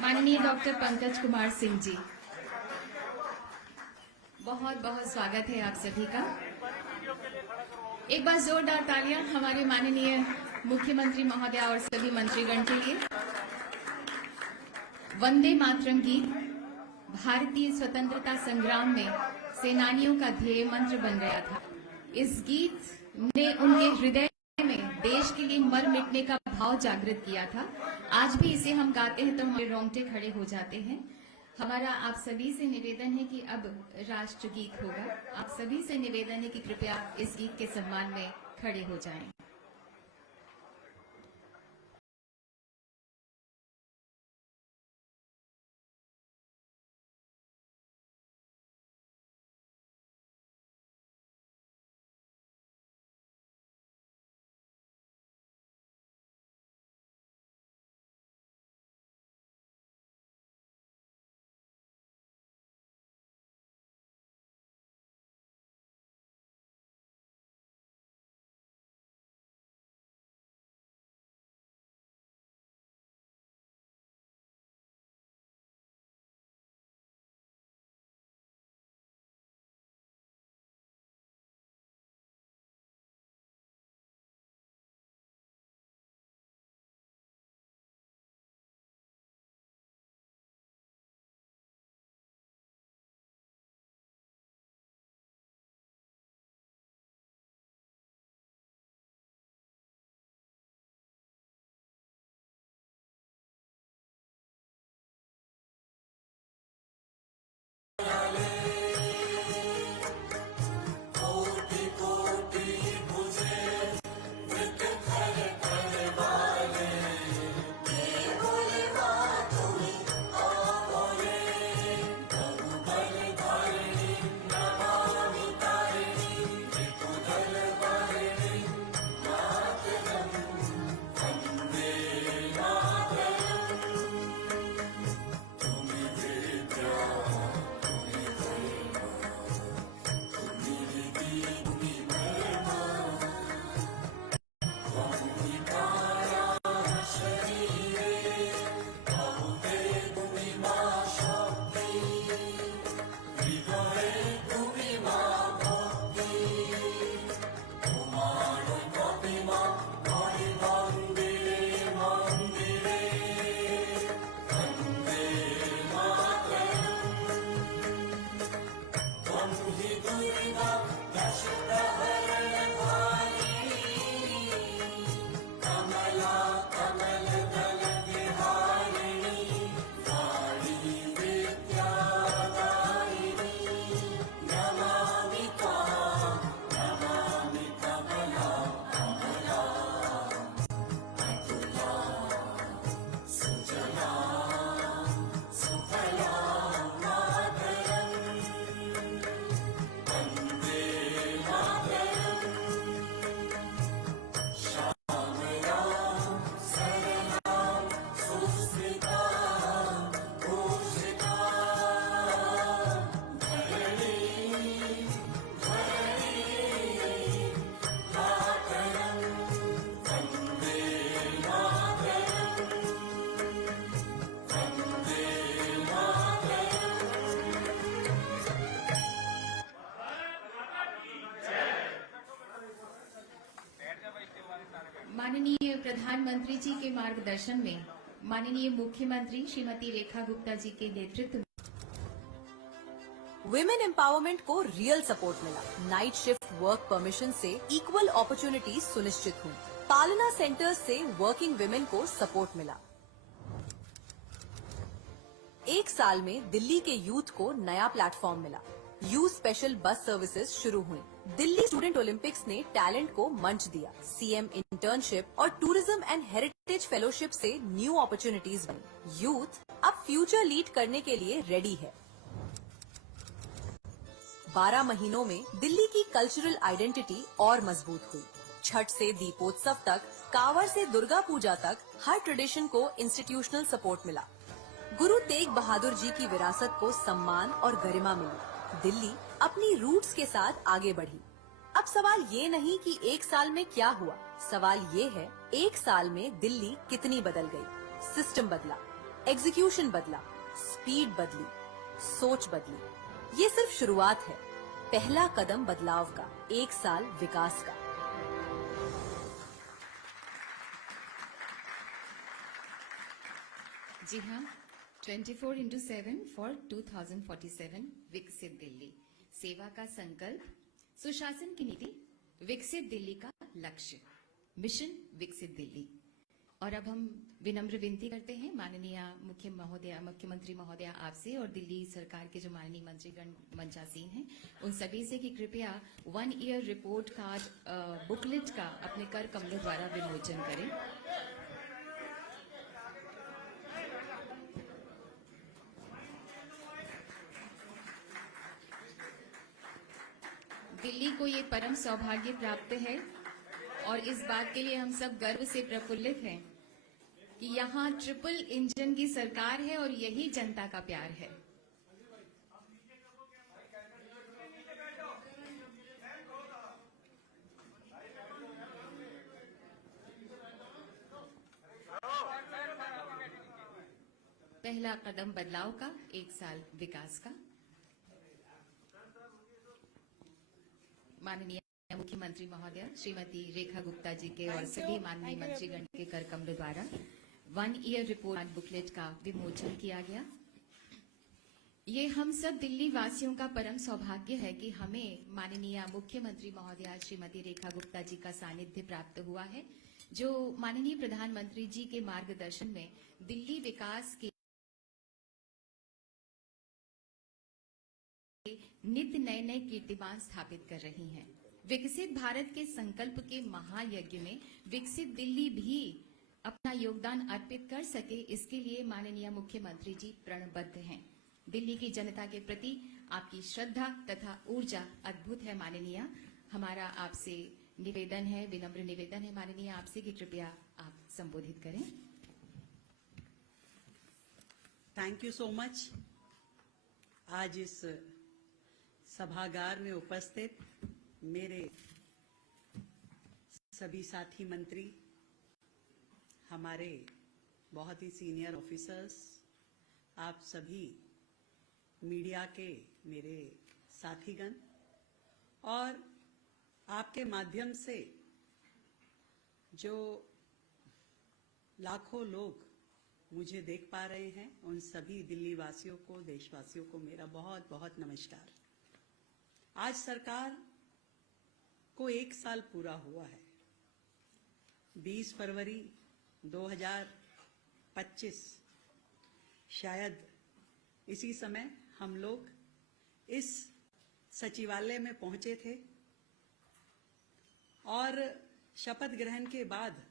माननीय डॉक्टर पंकज कुमार सिंह जी, बहुत बहुत स्वागत है आप सभी का। एक बार जोरदार तालियां हमारे माननीय मुख्यमंत्री महोदया और सभी मंत्रीगण के लिए। वंदे मातरम गीत भारतीय स्वतंत्रता संग्राम में सेनानियों का ध्येय मंत्र बन गया था। इस गीत ने उनके हृदय में देश के लिए मर मिटने का भाव जागृत किया था। आज भी इसे हम गाते हैं तो हमारे रोंगटे खड़े हो जाते हैं। हमारा आप सभी से निवेदन है कि अब राष्ट्रगीत होगा। आप सभी से निवेदन है कि कृपया इस गीत के सम्मान में खड़े हो जाएं। माननीय प्रधानमंत्री जी के मार्गदर्शन में माननीय मुख्यमंत्री श्रीमती रेखा गुप्ता जी के नेतृत्व में विमेन एम्पावरमेंट को रियल सपोर्ट मिला। नाइट शिफ्ट वर्क परमिशन से इक्वल अपॉर्चुनिटीज सुनिश्चित हुई। पालना सेंटर्स से वर्किंग विमेन को सपोर्ट मिला। एक साल में दिल्ली के यूथ को नया प्लेटफॉर्म मिला। यूथ स्पेशल बस सर्विसेज शुरू हुई। दिल्ली स्टूडेंट ओलंपिक्स ने टैलेंट को मंच दिया। सीएम इंटर्नशिप और टूरिज्म एंड हेरिटेज फेलोशिप से न्यू अपॉर्चुनिटीज बनी। यूथ अब फ्यूचर लीड करने के लिए रेडी है। 12 महीनों में दिल्ली की कल्चरल आइडेंटिटी और मजबूत हुई। छठ से दीपोत्सव तक, कांवड़ से दुर्गा पूजा तक हर ट्रेडिशन को इंस्टीट्यूशनल सपोर्ट मिला। गुरु तेग बहादुर जी की विरासत को सम्मान और गरिमा मिली। दिल्ली अपनी रूट्स के साथ आगे बढ़ी। अब सवाल ये नहीं कि एक साल में क्या हुआ, सवाल ये है एक साल में दिल्ली कितनी बदल गई। सिस्टम बदला, एग्जीक्यूशन बदला, स्पीड बदली, सोच बदली। ये सिर्फ शुरुआत है, पहला कदम बदलाव का, 1 साल विकास का। जी हाँ, 24/7 फॉर 2047 विकसित दिल्ली, सेवा का संकल्प, सुशासन की नीति, विकसित दिल्ली का लक्ष्य, मिशन विकसित दिल्ली। और अब हम विनम्र विनती करते हैं माननीय मुख्यमंत्री महोदय आपसे और दिल्ली सरकार के जो माननीय मंत्रीगण मंचासीन हैं उन सभी से कि कृपया 1 ईयर रिपोर्ट कार्ड बुकलेट का अपने कर कमलों द्वारा विमोचन करें। दिल्ली को ये परम सौभाग्य प्राप्त है और इस बात के लिए हम सब गर्व से प्रफुल्लित हैं कि यहाँ ट्रिपल इंजन की सरकार है और यही जनता का प्यार है। पहला कदम बदलाव का, 1 साल विकास का। माननीय मुख्यमंत्री महोदय श्रीमती रेखा गुप्ता जी के और सभी माननीय मंत्रीगण के कर कमलों द्वारा 1 ईयर रिपोर्ट बुकलेट का विमोचन किया गया। ये हम सब दिल्ली वासियों का परम सौभाग्य है कि हमें माननीय मुख्यमंत्री महोदया श्रीमती रेखा गुप्ता जी का सानिध्य प्राप्त हुआ है, जो माननीय प्रधानमंत्री जी के मार्गदर्शन में दिल्ली विकास के नित्य नए नए कीर्तिमान स्थापित कर रही हैं। विकसित भारत के संकल्प के महायज्ञ में विकसित दिल्ली भी अपना योगदान अर्पित कर सके, इसके लिए माननीय मुख्यमंत्री जी प्रणबद्ध हैं। दिल्ली की जनता के प्रति आपकी श्रद्धा तथा ऊर्जा अद्भुत है माननीय। हमारा आपसे निवेदन है, विनम्र निवेदन है माननीय आपसे कि कृपया आप संबोधित करें। Thank you so much. आज इस सभागार में उपस्थित मेरे सभी साथी मंत्री, हमारे बहुत ही सीनियर ऑफिसर्स, आप सभी मीडिया के मेरे साथीगण और आपके माध्यम से जो लाखों लोग मुझे देख पा रहे हैं, उन सभी दिल्ली वासियों को, देशवासियों को मेरा बहुत बहुत नमस्कार। आज सरकार को 1 साल पूरा हुआ है। 20 फरवरी 2025 शायद इसी समय हम लोग इस सचिवालय में पहुंचे थे और शपथ ग्रहण के बाद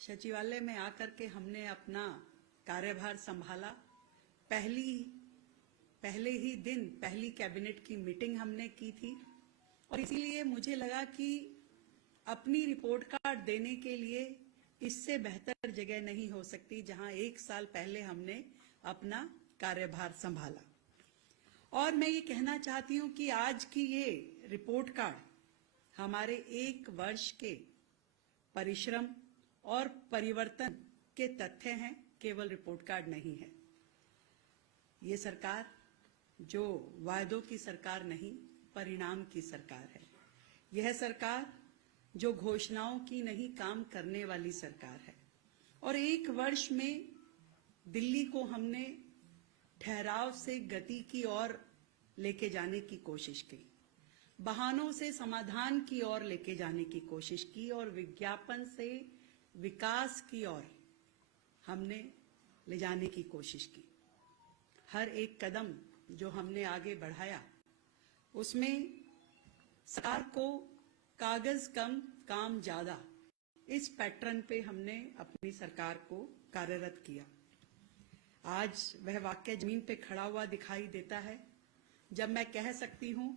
सचिवालय में आकर के हमने अपना कार्यभार संभाला। पहले ही दिन पहली कैबिनेट की मीटिंग हमने की थी और इसीलिए मुझे लगा कि अपनी रिपोर्ट कार्ड देने के लिए इससे बेहतर जगह नहीं हो सकती जहां 1 साल पहले हमने अपना कार्यभार संभाला। और मैं ये कहना चाहती हूं कि आज की ये रिपोर्ट कार्ड हमारे 1 वर्ष के परिश्रम और परिवर्तन के तथ्य हैं, केवल रिपोर्ट कार्ड नहीं है। ये सरकार जो वायदों की सरकार नहीं, परिणाम की सरकार है। यह सरकार जो घोषणाओं की नहीं, काम करने वाली सरकार है। और 1 वर्ष में दिल्ली को हमने ठहराव से गति की ओर लेके जाने की कोशिश की, बहानों से समाधान की ओर लेके जाने की कोशिश की और विज्ञापन से विकास की ओर हमने ले जाने की कोशिश की। हर एक कदम जो हमने आगे बढ़ाया उसमें सरकार को कागज कम काम ज्यादा, इस पैटर्न पे हमने अपनी सरकार को कार्यरत किया। आज वह वाक्य जमीन पे खड़ा हुआ दिखाई देता है जब मैं कह सकती हूं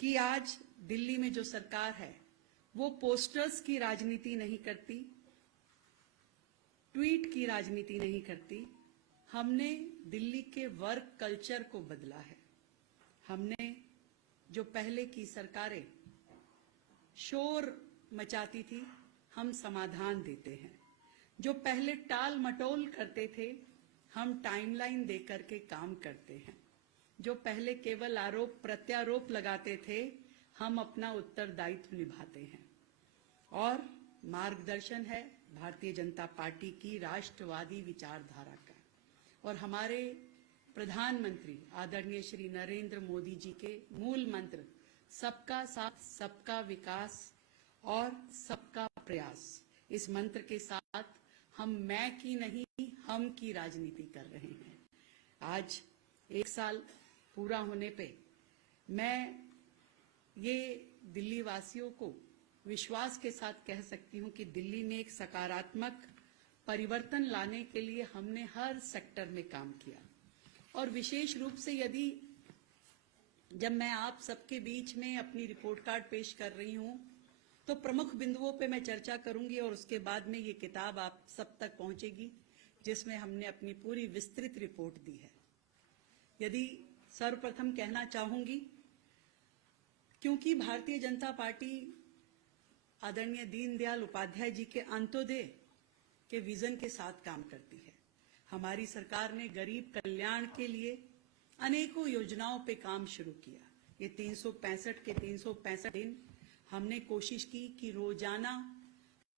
कि आज दिल्ली में जो सरकार है वो पोस्टर्स की राजनीति नहीं करती, ट्वीट की राजनीति नहीं करती। हमने दिल्ली के वर्क कल्चर को बदला है। हमने जो पहले की सरकारें शोर मचाती थी, हम समाधान देते हैं। जो पहले टाल मटोल करते थे, हम टाइमलाइन देकर के काम करते हैं। जो पहले केवल आरोप प्रत्यारोप लगाते थे, हम अपना उत्तरदायित्व निभाते हैं। और मार्गदर्शन है भारतीय जनता पार्टी की राष्ट्रवादी विचारधारा का और हमारे प्रधानमंत्री आदरणीय श्री नरेंद्र मोदी जी के मूल मंत्र सबका साथ, सबका विकास और सबका प्रयास। इस मंत्र के साथ हम मैं की नहीं, हम की राजनीति कर रहे हैं। आज 1 साल पूरा होने पे मैं ये दिल्ली वासियों को विश्वास के साथ कह सकती हूं कि दिल्ली में एक सकारात्मक परिवर्तन लाने के लिए हमने हर सेक्टर में काम किया। और विशेष रूप से यदि जब मैं आप सबके बीच में अपनी रिपोर्ट कार्ड पेश कर रही हूं, तो प्रमुख बिंदुओं पे मैं चर्चा करूंगी और उसके बाद में ये किताब आप सब तक पहुंचेगी, जिसमें हमने अपनी पूरी विस्तृत रिपोर्ट दी है। यदि सर्वप्रथम कहना चाहूंगी, क्योंकि भारतीय जनता पार्टी आदरणीय दीनदयाल उपाध्याय जी के अंत्योदय के विजन के साथ काम करती है। हमारी सरकार ने गरीब कल्याण के लिए अनेकों योजनाओं पे काम शुरू किया। ये 365 के 365 दिन हमने कोशिश की कि रोजाना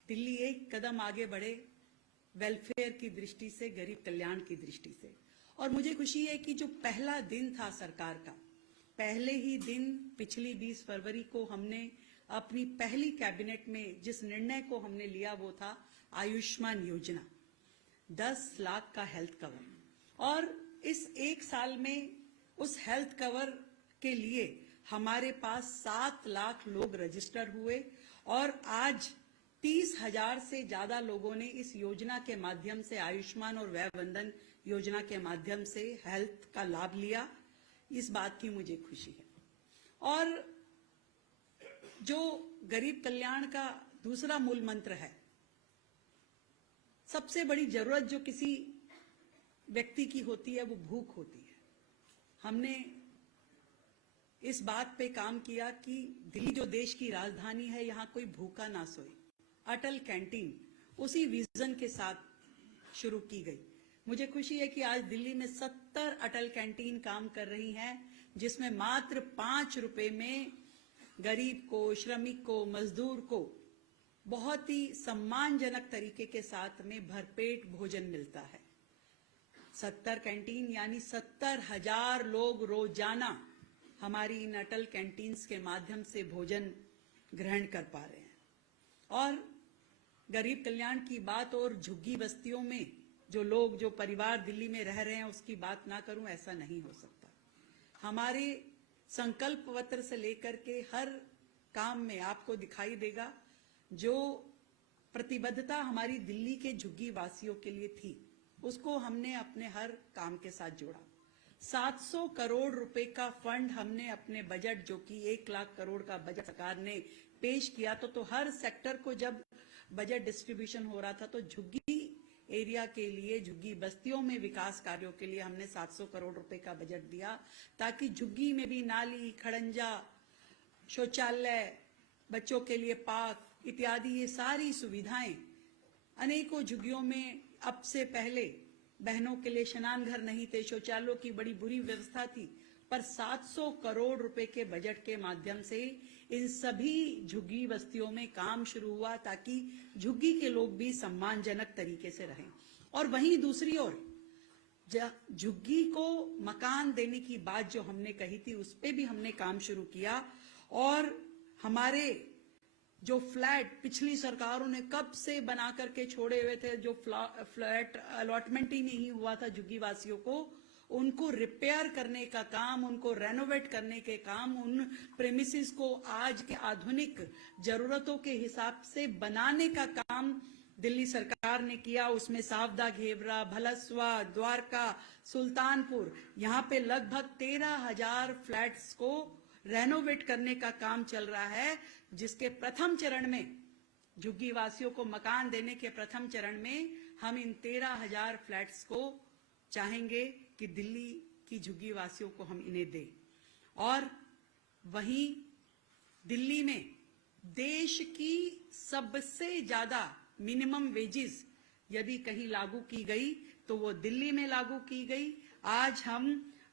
दिल्ली एक कदम आगे बढ़े वेलफेयर की दृष्टि से, गरीब कल्याण की दृष्टि से। और मुझे खुशी है कि जो पहला दिन था सरकार का, पहले ही दिन पिछली 20 फरवरी को हमने अपनी पहली कैबिनेट में जिस निर्णय को हमने लिया वो था आयुष्मान योजना, 10 लाख का हेल्थ कवर। और इस 1 साल में उस हेल्थ कवर के लिए हमारे पास 7 लाख लोग रजिस्टर हुए और आज 30,000 से ज्यादा लोगों ने इस योजना के माध्यम से, आयुष्मान और वय वंदन योजना के माध्यम से हेल्थ का लाभ लिया। इस बात की मुझे खुशी है। और जो गरीब कल्याण का दूसरा मूल मंत्र है, सबसे बड़ी जरूरत जो किसी व्यक्ति की होती है वो भूख होती है। हमने इस बात पे काम किया कि दिल्ली जो देश की राजधानी है, यहां कोई भूखा ना सोए। अटल कैंटीन उसी विजन के साथ शुरू की गई। मुझे खुशी है कि आज दिल्ली में 70 अटल कैंटीन काम कर रही हैं, जिसमें मात्र 5 रुपए में गरीब को, श्रमिक को, मजदूर को बहुत ही सम्मानजनक तरीके के साथ में भरपेट भोजन मिलता है। 70 कैंटीन यानी 70,000 लोग रोजाना हमारी इन अटल कैंटीन्स के माध्यम से भोजन ग्रहण कर पा रहे हैं। और गरीब कल्याण की बात और झुग्गी बस्तियों में जो लोग, जो परिवार दिल्ली में रह रहे हैं, उसकी बात ना करूं, ऐसा नहीं हो सकता। हमारे संकल्प पत्र से लेकर के हर काम में आपको दिखाई देगा जो प्रतिबद्धता हमारी दिल्ली के झुग्गी वासियों के लिए थी, उसको हमने अपने हर काम के साथ जोड़ा। 700 करोड़ रुपए का फंड हमने अपने बजट, जो कि 1 लाख करोड़ का बजट सरकार ने पेश किया, तो हर सेक्टर को जब बजट डिस्ट्रीब्यूशन हो रहा था तो झुग्गी एरिया के लिए, झुग्गी बस्तियों में विकास कार्यों के लिए हमने 700 करोड़ रुपए का बजट दिया, ताकि झुग्गी में भी नाली, खड़ंजा, शौचालय, बच्चों के लिए पार्क इत्यादि ये सारी सुविधाएं। अनेकों झुग्गियों में अब से पहले बहनों के लिए स्नान घर नहीं थे, शौचालयों की बड़ी बुरी व्यवस्था थी, पर 700 करोड़ रुपए के बजट के माध्यम से इन सभी झुग्गी बस्तियों में काम शुरू हुआ, ताकि झुग्गी के लोग भी सम्मानजनक तरीके से रहें। और वहीं दूसरी ओर झुग्गी को मकान देने की बात जो हमने कही थी, उस पे भी हमने काम शुरू किया। और हमारे जो फ्लैट पिछली सरकारों ने कब से बना करके छोड़े हुए थे, जो फ्लैट अलॉटमेंट ही नहीं हुआ था झुग्गी वासियों को, उनको रिपेयर करने का काम, उनको रेनोवेट करने के काम, उन प्रेमिसेस को आज के आधुनिक जरूरतों के हिसाब से बनाने का काम दिल्ली सरकार ने किया। उसमें सावदा, घेवरा, भलसवा, द्वारका, सुल्तानपुर, यहाँ पे लगभग 13,000 फ्लैट्स को रेनोवेट करने का काम चल रहा है, जिसके प्रथम चरण में, झुग्गी वासियों को मकान देने के प्रथम चरण में, हम इन 13,000 फ्लैट्स को चाहेंगे कि दिल्ली की झुग्गी वासियों को हम इन्हें दें। और वहीं दिल्ली में देश की सबसे ज्यादा मिनिमम वेजेस यदि कहीं लागू की गई तो वो दिल्ली में लागू की गई। आज हम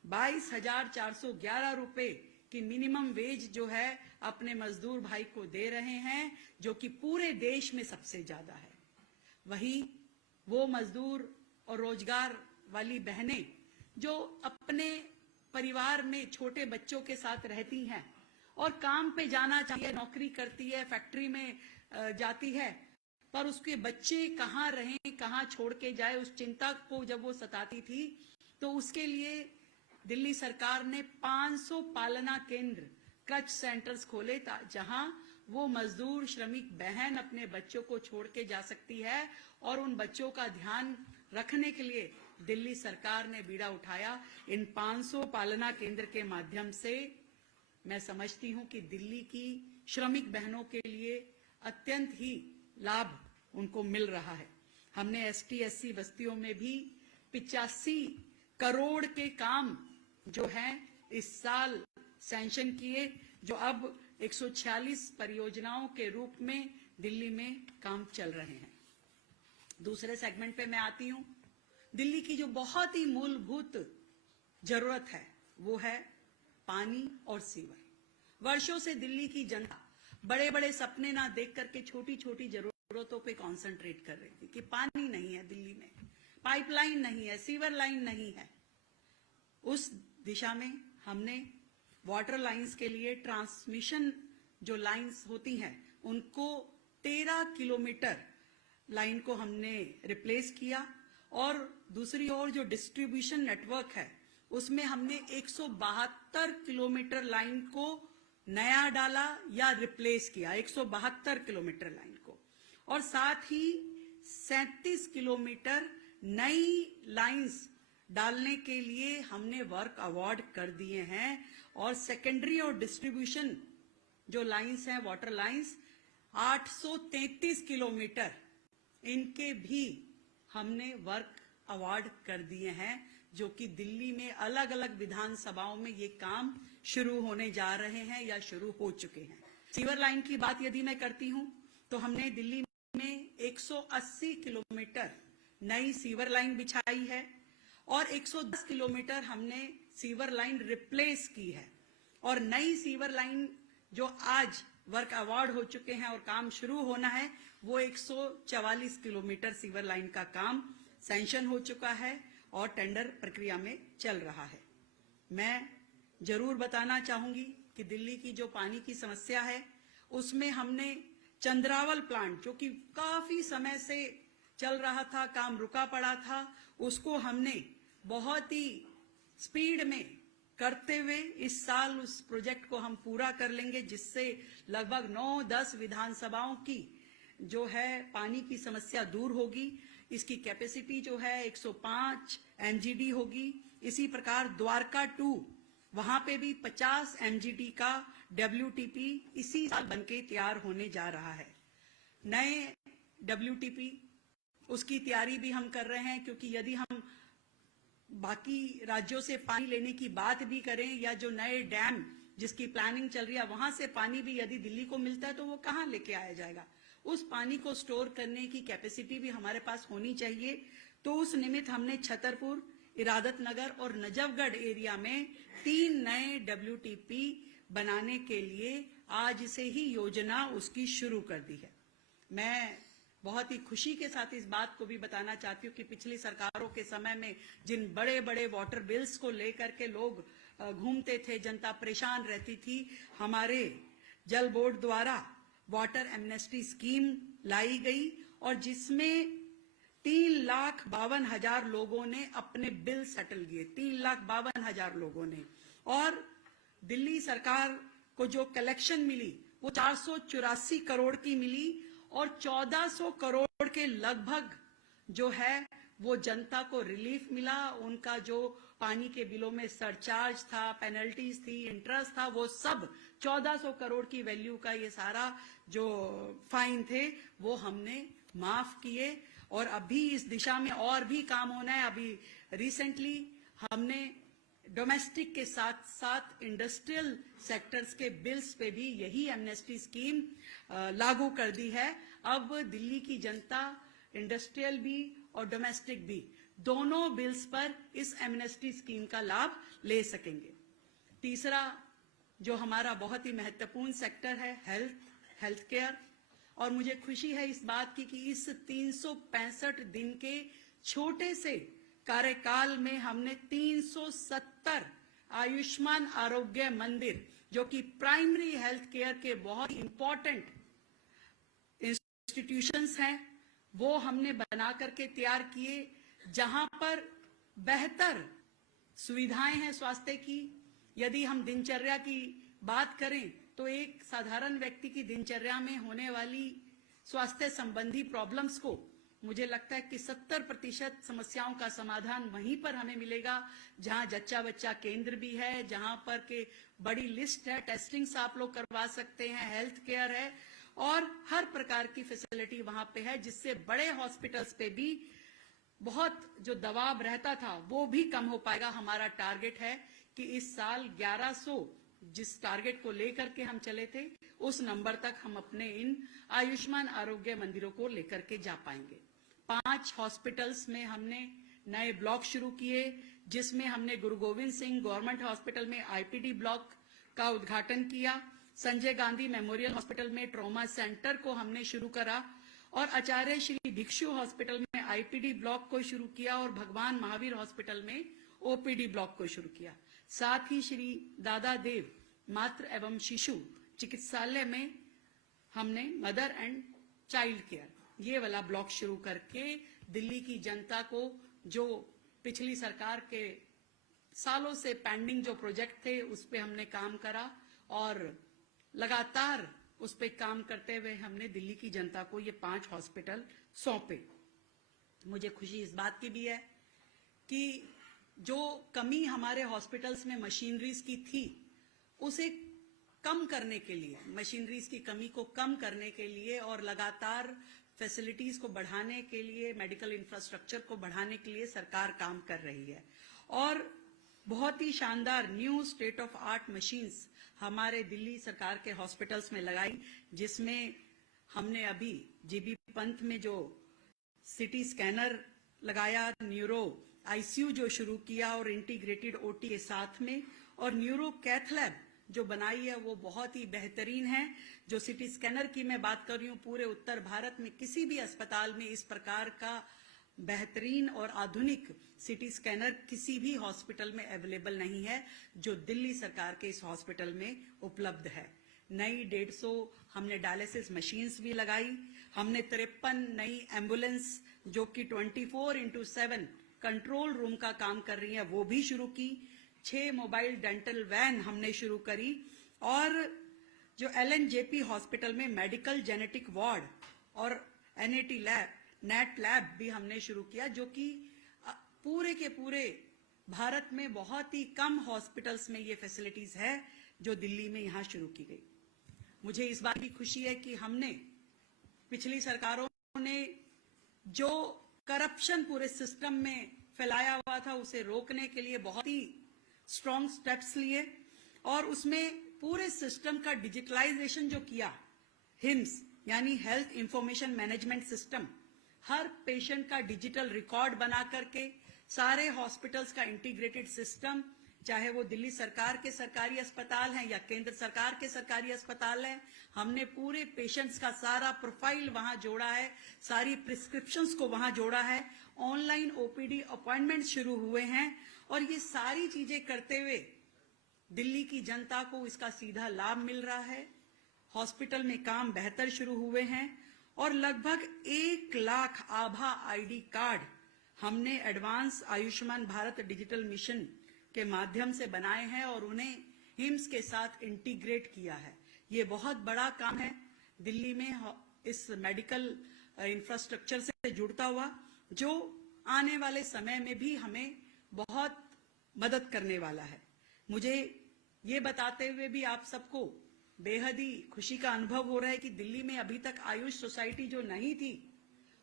22,411 रुपए की मिनिमम वेज जो है अपने मजदूर भाई को दे रहे हैं, जो कि पूरे देश में सबसे ज्यादा है। वही वो मजदूर और रोजगार वाली बहनें जो अपने परिवार में छोटे बच्चों के साथ रहती हैं और काम पे जाना चाहिए, नौकरी करती है, फैक्ट्री में जाती है, पर उसके बच्चे कहाँ रहें, कहाँ छोड़ के जाए, उस चिंता को जब वो सताती थी तो उसके लिए दिल्ली सरकार ने 500 पालना केंद्र, क्रच सेंटर्स खोले जहां वो मजदूर श्रमिक बहन अपने बच्चों को छोड़ के जा सकती है। और उन बच्चों का ध्यान रखने के लिए दिल्ली सरकार ने बीड़ा उठाया। इन 500 पालना केंद्र के माध्यम से मैं समझती हूं कि दिल्ली की श्रमिक बहनों के लिए अत्यंत ही लाभ उनको मिल रहा है। हमने ST/SC बस्तियों में भी 85 करोड़ के काम जो हैं इस साल सैंक्शन किए, जो अब 146 परियोजनाओं के रूप में दिल्ली में काम चल रहे हैं। दूसरे सेगमेंट पे मैं आती हूं। दिल्ली की जो बहुत ही मूलभूत जरूरत है वो है पानी और सीवर। वर्षों से दिल्ली की जनता बड़े बड़े सपने ना देख करके छोटी छोटी जरूरतों पे कॉन्सेंट्रेट कर रही थी कि पानी नहीं है दिल्ली में, पाइपलाइन नहीं है, सीवर लाइन नहीं है। उस दिशा में हमने वाटर लाइंस के लिए ट्रांसमिशन जो लाइंस होती हैं उनको 13 किलोमीटर लाइन को हमने रिप्लेस किया, और दूसरी ओर जो डिस्ट्रीब्यूशन नेटवर्क है उसमें हमने 172 किलोमीटर लाइन को नया डाला या रिप्लेस किया, 172 किलोमीटर लाइन को, और साथ ही 37 किलोमीटर नई लाइंस डालने के लिए हमने वर्क अवार्ड कर दिए हैं। और सेकेंडरी और डिस्ट्रीब्यूशन जो लाइंस हैं, वाटर लाइंस 833 किलोमीटर, इनके भी हमने वर्क अवार्ड कर दिए हैं, जो कि दिल्ली में अलग अलग विधानसभाओं में ये काम शुरू होने जा रहे हैं या शुरू हो चुके हैं। सीवर लाइन की बात यदि मैं करती हूं तो हमने दिल्ली में 180 किलोमीटर नई सीवर लाइन बिछाई है और 110 किलोमीटर हमने सीवर लाइन रिप्लेस की है। और नई सीवर लाइन जो आज वर्क अवार्ड हो चुके हैं और काम शुरू होना है, वो 144 किलोमीटर सीवर लाइन का काम सैंक्शन हो चुका है और टेंडर प्रक्रिया में चल रहा है। मैं जरूर बताना चाहूंगी कि दिल्ली की जो पानी की समस्या है उसमें हमने चंद्रावल प्लांट, जो कि काफी समय से चल रहा था, काम रुका पड़ा था, उसको हमने बहुत ही स्पीड में करते हुए इस साल उस प्रोजेक्ट को हम पूरा कर लेंगे, जिससे लगभग 9-10 विधानसभाओं की जो है पानी की समस्या दूर होगी। इसकी कैपेसिटी जो है 105 MGD होगी। इसी प्रकार द्वारका 2, वहां पे भी 50 MGD का WTP इसी साल बनके तैयार होने जा रहा है। नए WTP उसकी तैयारी भी हम कर रहे हैं, क्योंकि यदि हम बाकी राज्यों से पानी लेने की बात भी करें या जो नए डैम जिसकी प्लानिंग चल रही है वहां से पानी भी यदि दिल्ली को मिलता है तो वो कहां लेके आया जाएगा। उस पानी को स्टोर करने की कैपेसिटी भी हमारे पास होनी चाहिए। तो उस निमित्त हमने छतरपुर, इरादत नगर और नजफगढ़ एरिया में 3 नए WTP बनाने के लिए आज से ही योजना उसकी शुरू कर दी है। मैं बहुत ही खुशी के साथ इस बात को भी बताना चाहती हूँ कि पिछली सरकारों के समय में जिन बड़े बड़े वाटर बिल्स को लेकर के लोग घूमते थे, जनता परेशान रहती थी, हमारे जल बोर्ड द्वारा वाटर एमनेस्टी स्कीम लाई गई और जिसमें 3,52,000 लोगों ने अपने बिल सेटल किए, 3,52,000 लोगों ने। और दिल्ली सरकार को जो कलेक्शन मिली वो 484 करोड़ की मिली और 1400 करोड़ के लगभग जो है वो जनता को रिलीफ मिला। उनका जो पानी के बिलों में सरचार्ज था, पेनल्टीज थी, इंटरेस्ट था, वो सब 1400 करोड़ की वैल्यू का ये सारा जो फाइन थे वो हमने माफ किए। और अभी इस दिशा में और भी काम होना है। अभी रिसेंटली हमने डोमेस्टिक के साथ साथ इंडस्ट्रियल सेक्टर्स के बिल्स पे भी यही एमनेस्टी स्कीम लागू कर दी है। अब दिल्ली की जनता इंडस्ट्रियल भी और डोमेस्टिक भी, दोनों बिल्स पर इस एमनेस्टी स्कीम का लाभ ले सकेंगे। तीसरा जो हमारा बहुत ही महत्वपूर्ण सेक्टर है, हेल्थ केयर, और मुझे खुशी है इस बात की कि इस 365 दिन के छोटे से कार्यकाल में हमने 370 आयुष्मान आरोग्य मंदिर, जो कि प्राइमरी हेल्थ केयर के बहुत इंपॉर्टेंट इंस्टीट्यूशंस हैं, वो हमने बना करके तैयार किए, जहां पर बेहतर सुविधाएं हैं स्वास्थ्य की। यदि हम दिनचर्या की बात करें तो एक साधारण व्यक्ति की दिनचर्या में होने वाली स्वास्थ्य संबंधी प्रॉब्लम्स को मुझे लगता है कि 70% समस्याओं का समाधान वहीं पर हमें मिलेगा, जहां जच्चा बच्चा केंद्र भी है, जहां पर के बड़ी लिस्ट है, टेस्टिंग्स आप लोग करवा सकते हैं, हेल्थ केयर है और हर प्रकार की फैसिलिटी वहां पे है, जिससे बड़े हॉस्पिटल्स पे भी बहुत जो दबाव रहता था वो भी कम हो पाएगा। हमारा टारगेट है कि इस साल 1100 जिस टारगेट को लेकर के हम चले थे, उस नंबर तक हम अपने इन आयुष्मान आरोग्य मंदिरों को लेकर के जा पाएंगे। 5 हॉस्पिटल्स में हमने नए ब्लॉक शुरू किए, जिसमें हमने गुरु गोविंद सिंह गवर्नमेंट हॉस्पिटल में आईपीडी ब्लॉक का उद्घाटन किया, संजय गांधी मेमोरियल हॉस्पिटल में ट्रॉमा सेंटर को हमने शुरू करा और आचार्य श्री भिक्षु हॉस्पिटल में आईपीडी ब्लॉक को शुरू किया और भगवान महावीर हॉस्पिटल में ओपीडी ब्लॉक को शुरू किया। साथ ही श्री दादा देव मातृ एवं शिशु चिकित्सालय में हमने मदर एंड चाइल्ड केयर ये वाला ब्लॉक शुरू करके दिल्ली की जनता को, जो पिछली सरकार के सालों से पेंडिंग जो प्रोजेक्ट थे उस पे हमने काम करा और लगातार उस पे काम करते हुए हमने दिल्ली की जनता को ये 5 हॉस्पिटल सौंपे। मुझे खुशी इस बात की भी है कि जो कमी हमारे हॉस्पिटल्स में मशीनरीज की थी, उसे कम करने के लिए, मशीनरीज की कमी को कम करने के लिए और लगातार फैसिलिटीज को बढ़ाने के लिए, मेडिकल इंफ्रास्ट्रक्चर को बढ़ाने के लिए सरकार काम कर रही है। और बहुत ही शानदार new state of art machines हमारे दिल्ली सरकार के हॉस्पिटल्स में लगाई, जिसमें हमने अभी जीबी पंत में जो सिटी स्कैनर लगाया, न्यूरो आईसीयू जो शुरू किया और इंटीग्रेटेड ओटी के साथ में, और न्यूरो कैथ लैब जो बनाई है वो बहुत ही बेहतरीन है। जो सिटी स्कैनर की मैं बात कर रही हूँ, पूरे उत्तर भारत में किसी भी अस्पताल में इस प्रकार का बेहतरीन और आधुनिक सिटी स्कैनर किसी भी हॉस्पिटल में अवेलेबल नहीं है, जो दिल्ली सरकार के इस हॉस्पिटल में उपलब्ध है। नई 150 हमने डायलिसिस मशीन्स भी लगाई। हमने 53 नई एम्बुलेंस जो कि 24/7 कंट्रोल रूम का काम कर रही है वो भी शुरू की। 6 मोबाइल डेंटल वैन हमने शुरू करी और जो LNJP हॉस्पिटल में मेडिकल जेनेटिक वार्ड और नेट लैब भी हमने शुरू किया, जो कि पूरे के पूरे भारत में बहुत ही कम हॉस्पिटल्स में ये फैसिलिटीज है जो दिल्ली में यहां शुरू की गई। मुझे इस बात की खुशी है कि हमने पिछली सरकारों ने जो करप्शन पूरे सिस्टम में फैलाया हुआ था उसे रोकने के लिए बहुत ही स्ट्रॉन्ग स्टेप्स लिए और उसमें पूरे सिस्टम का डिजिटलाइजेशन जो किया, हिम्स यानी हेल्थ इंफॉर्मेशन मैनेजमेंट सिस्टम, हर पेशेंट का डिजिटल रिकॉर्ड बना करके सारे हॉस्पिटल्स का इंटीग्रेटेड सिस्टम, चाहे वो दिल्ली सरकार के सरकारी अस्पताल हैं या केंद्र सरकार के सरकारी अस्पताल हैं, हमने पूरे पेशेंट्स का सारा प्रोफाइल वहां जोड़ा है, सारी प्रिस्क्रिप्शंस को वहां जोड़ा है, ऑनलाइन ओपीडी अपॉइंटमेंट शुरू हुए हैं और ये सारी चीजें करते हुए दिल्ली की जनता को इसका सीधा लाभ मिल रहा है। हॉस्पिटल में काम बेहतर शुरू हुए हैं और लगभग 1 लाख आभा आईडी कार्ड हमने advance Ayushman Bharat digital mission के माध्यम से बनाए हैं और उन्हें हिम्स के साथ इंटीग्रेट किया है। ये बहुत बड़ा काम है दिल्ली में इस मेडिकल इंफ्रास्ट्रक्चर से जुड़ता हुआ, जो आने वाले समय में भी हमें बहुत मदद करने वाला है। मुझे ये बताते हुए भी आप सबको बेहद ही खुशी का अनुभव हो रहा है कि दिल्ली में अभी तक आयुष सोसाइटी जो नहीं थी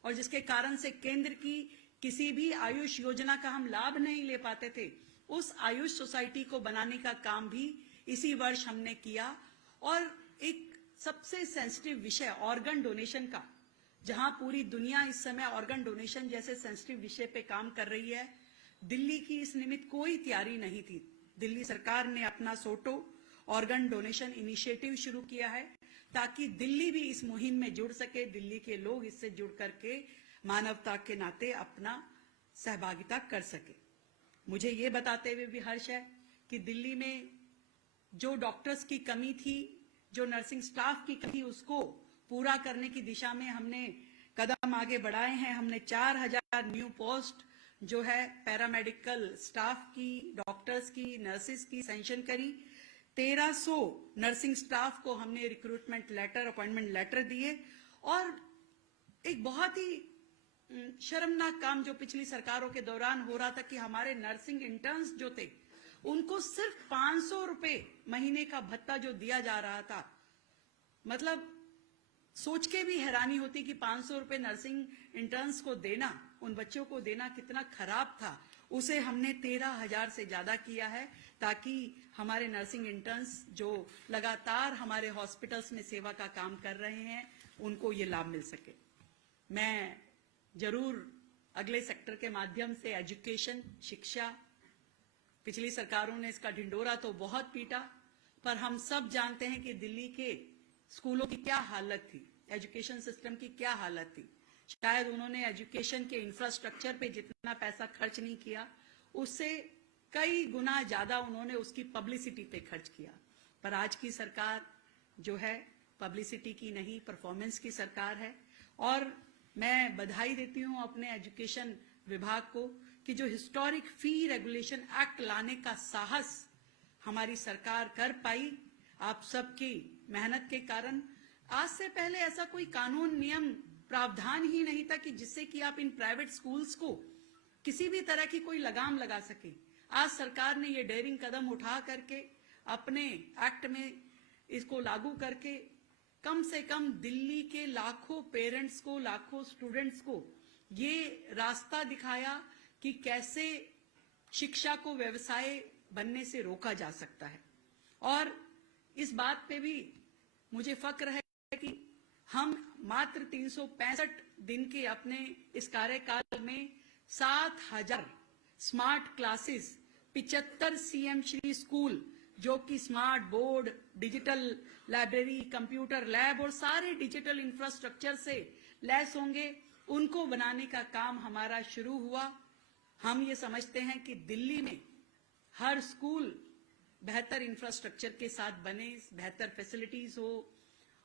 और जिसके कारण से केंद्र की किसी भी आयुष योजना का हम लाभ नहीं ले पाते थे, उस आयुष सोसाइटी को बनाने का काम भी इसी वर्ष हमने किया। और एक सबसे सेंसिटिव विषय ऑर्गन डोनेशन का, जहां पूरी दुनिया इस समय ऑर्गन डोनेशन जैसे सेंसिटिव विषय पे काम कर रही है, दिल्ली की इस निमित्त कोई तैयारी नहीं थी। दिल्ली सरकार ने अपना सोटो ऑर्गन डोनेशन इनिशिएटिव शुरू किया है ताकि दिल्ली भी इस मुहिम में जुड़ सके, दिल्ली के लोग इससे जुड़ करके मानवता के नाते अपना सहभागिता कर सके। मुझे ये बताते हुए भी हर्ष है कि दिल्ली में जो डॉक्टर्स की कमी थी, जो नर्सिंग स्टाफ की कमी थी, उसको पूरा करने की दिशा में हमने कदम आगे बढ़ाए हैं। हमने 4000 न्यू पोस्ट जो है पैरामेडिकल स्टाफ की, डॉक्टर्स की, नर्सिस की सैंक्शन करी। 1300 नर्सिंग स्टाफ को हमने रिक्रूटमेंट लेटर, अपॉइंटमेंट लेटर दिए। और एक बहुत ही शर्मनाक काम जो पिछली सरकारों के दौरान हो रहा था कि हमारे नर्सिंग इंटर्न्स जो थे उनको सिर्फ 500 रुपए महीने का भत्ता जो दिया जा रहा था, मतलब सोच के भी हैरानी होती कि 500 रुपए नर्सिंग इंटर्न्स को देना, उन बच्चों को देना कितना खराब था। उसे हमने 13,000 से ज्यादा किया है ताकि हमारे नर्सिंग इंटर्न्स जो लगातार हमारे हॉस्पिटल्स में सेवा का काम कर रहे हैं उनको ये लाभ मिल सके। मैं जरूर अगले सेक्टर के माध्यम से एजुकेशन, शिक्षा, पिछली सरकारों ने इसका ढिंडोरा तो बहुत पीटा, पर हम सब जानते हैं कि दिल्ली के स्कूलों की क्या हालत थी, एजुकेशन सिस्टम की क्या हालत थी। शायद उन्होंने एजुकेशन के इंफ्रास्ट्रक्चर पे जितना पैसा खर्च नहीं किया, उससे कई गुना ज्यादा उन्होंने उसकी पब्लिसिटी पे खर्च किया। पर आज की सरकार जो है पब्लिसिटी की नहीं, परफॉर्मेंस की सरकार है। और मैं बधाई देती हूं अपने एजुकेशन विभाग को कि जो हिस्टोरिक फी रेगुलेशन एक्ट लाने का साहस हमारी सरकार कर पाई, आप सबकी मेहनत के कारण। आज से पहले ऐसा कोई कानून, नियम, प्रावधान ही नहीं था कि जिससे कि आप इन प्राइवेट स्कूल्स को किसी भी तरह की कोई लगाम लगा सके। आज सरकार ने ये डेयरिंग कदम उठा करके अपने एक्ट में इसको लागू करके कम से कम दिल्ली के लाखों पेरेंट्स को, लाखों स्टूडेंट्स को ये रास्ता दिखाया कि कैसे शिक्षा को व्यवसाय बनने से रोका जा सकता है। और इस बात पे भी मुझे फक्र है कि हम मात्र 365 दिन के अपने इस कार्यकाल में 7000 smart classes, 75 CM Shri school जो कि smart board, digital library, computer lab और सारे डिजिटल इंफ्रास्ट्रक्चर से लैस होंगे, उनको बनाने का काम हमारा शुरू हुआ। हम ये समझते हैं कि दिल्ली में हर स्कूल बेहतर इंफ्रास्ट्रक्चर के साथ बने, बेहतर फैसिलिटीज हो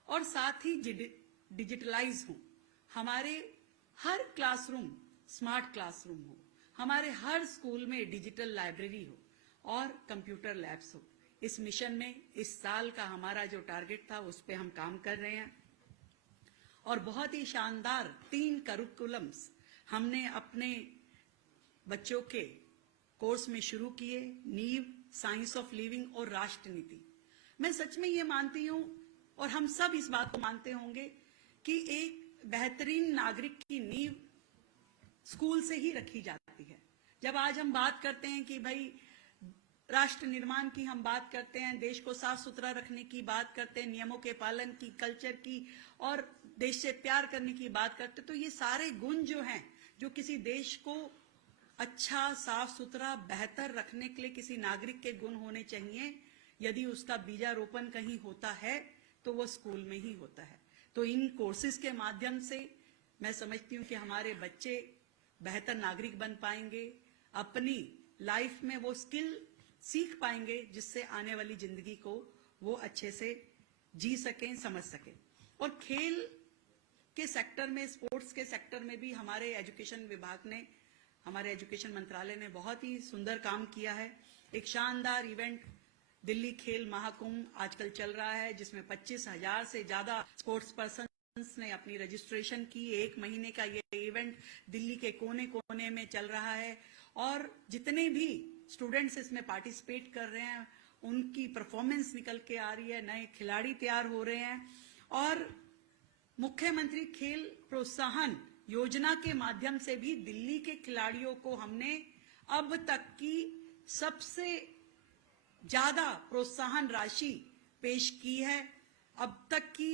और साथ ही डिजिटलाइज हो। हमारे हर क्लासरूम स्मार्ट क्लासरूम हो, हमारे हर स्कूल में डिजिटल लाइब्रेरी हो और कंप्यूटर लैब्स हो। इस मिशन में इस साल का हमारा जो टारगेट था उस पे हम काम कर रहे हैं। और बहुत ही शानदार 3 करिकुलम्स हमने अपने बच्चों के कोर्स में शुरू किए, नींव, साइंस ऑफ लिविंग और राष्ट्र नीति। मैं सच में ये मानती हूं और हम सब इस बात को मानते होंगे कि एक बेहतरीन नागरिक की नींव स्कूल से ही रखी जाती है। जब आज हम बात करते हैं कि भाई राष्ट्र निर्माण की हम बात करते हैं, देश को साफ सुथरा रखने की बात करते हैं, नियमों के पालन की, कल्चर की और देश से प्यार करने की बात करते हैं, तो ये सारे गुण जो हैं, जो किसी देश को अच्छा, साफ सुथरा, बेहतर रखने के लिए किसी नागरिक के गुण होने चाहिए, यदि उसका बीजारोपण कहीं होता है तो वो स्कूल में ही होता है। तो इन कोर्सेज के माध्यम से मैं समझती हूँ कि हमारे बच्चे बेहतर नागरिक बन पाएंगे, अपनी लाइफ में वो स्किल सीख पाएंगे जिससे आने वाली जिंदगी को वो अच्छे से जी सकें, समझ सकें। और खेल के सेक्टर में, स्पोर्ट्स के सेक्टर में भी हमारे एजुकेशन विभाग ने, हमारे एजुकेशन मंत्रालय ने बहुत ही सुंदर काम किया है। एक शानदार इवेंट दिल्ली खेल महाकुंभ आजकल चल रहा है, जिसमें 25,000 से ज्यादा स्पोर्ट्स पर्सन्स ने अपनी रजिस्ट्रेशन की। 1 महीने का ये इवेंट दिल्ली के कोने कोने में चल रहा है और जितने भी स्टूडेंट्स इसमें पार्टिसिपेट कर रहे हैं उनकी परफॉर्मेंस निकल के आ रही है, नए खिलाड़ी तैयार हो रहे हैं। और मुख्यमंत्री खेल प्रोत्साहन योजना के माध्यम से भी दिल्ली के खिलाड़ियों को हमने अब तक की सबसे ज्यादा प्रोत्साहन राशि पेश की है। अब तक की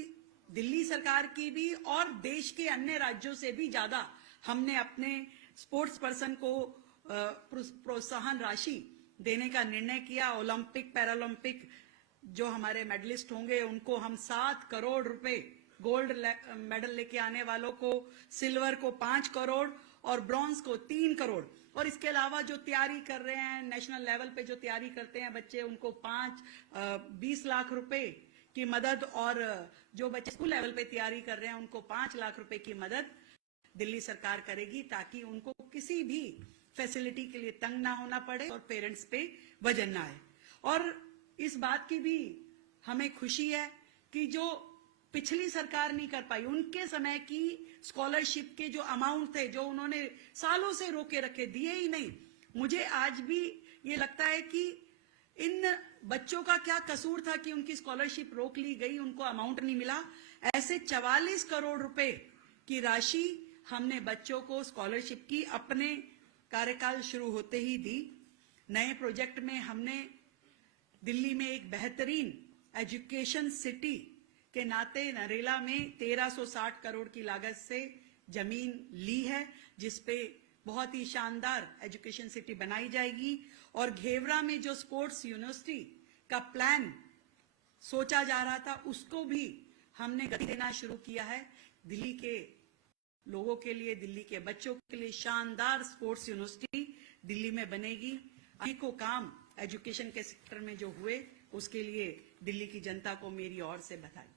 दिल्ली सरकार की भी और देश के अन्य राज्यों से भी ज्यादा हमने अपने स्पोर्ट्स पर्सन को प्रोत्साहन राशि देने का निर्णय किया। ओलंपिक पैरालंपिक जो हमारे मेडलिस्ट होंगे उनको हम 7 करोड़ रुपए, गोल्ड मेडल लेके आने वालों को, सिल्वर को 5 करोड़ और ब्रॉन्ज को 3 करोड़, और इसके अलावा जो तैयारी कर रहे हैं नेशनल लेवल पे जो तैयारी करते हैं बच्चे उनको 20 लाख रुपए की मदद, और जो बच्चे स्कूल लेवल पे तैयारी कर रहे हैं उनको 5 लाख रुपए की मदद दिल्ली सरकार करेगी, ताकि उनको किसी भी फैसिलिटी के लिए तंग ना होना पड़े और पेरेंट्स पे वजन ना आए। और इस बात की भी हमें खुशी है कि जो पिछली सरकार नहीं कर पाई, उनके समय की स्कॉलरशिप के जो अमाउंट थे, जो उन्होंने सालों से रोके रखे, दिए ही नहीं। मुझे आज भी ये लगता है कि इन बच्चों का क्या कसूर था कि उनकी स्कॉलरशिप रोक ली गई, उनको अमाउंट नहीं मिला। ऐसे 44 करोड़ रुपए की राशि हमने बच्चों को स्कॉलरशिप की अपने कार्यकाल शुरू होते ही दी। नए प्रोजेक्ट में हमने दिल्ली में एक बेहतरीन एजुकेशन सिटी के नाते नरेला में 1360 करोड़ की लागत से जमीन ली है, जिसपे बहुत ही शानदार एजुकेशन सिटी बनाई जाएगी। और घेवरा में जो स्पोर्ट्स यूनिवर्सिटी का प्लान सोचा जा रहा था, उसको भी हमने गति देना शुरू किया है। दिल्ली के लोगों के लिए, दिल्ली के बच्चों के लिए शानदार स्पोर्ट्स यूनिवर्सिटी दिल्ली में बनेगी। अनेकों काम एजुकेशन के सेक्टर में जो हुए, उसके लिए दिल्ली की जनता को मेरी ओर से बधाई।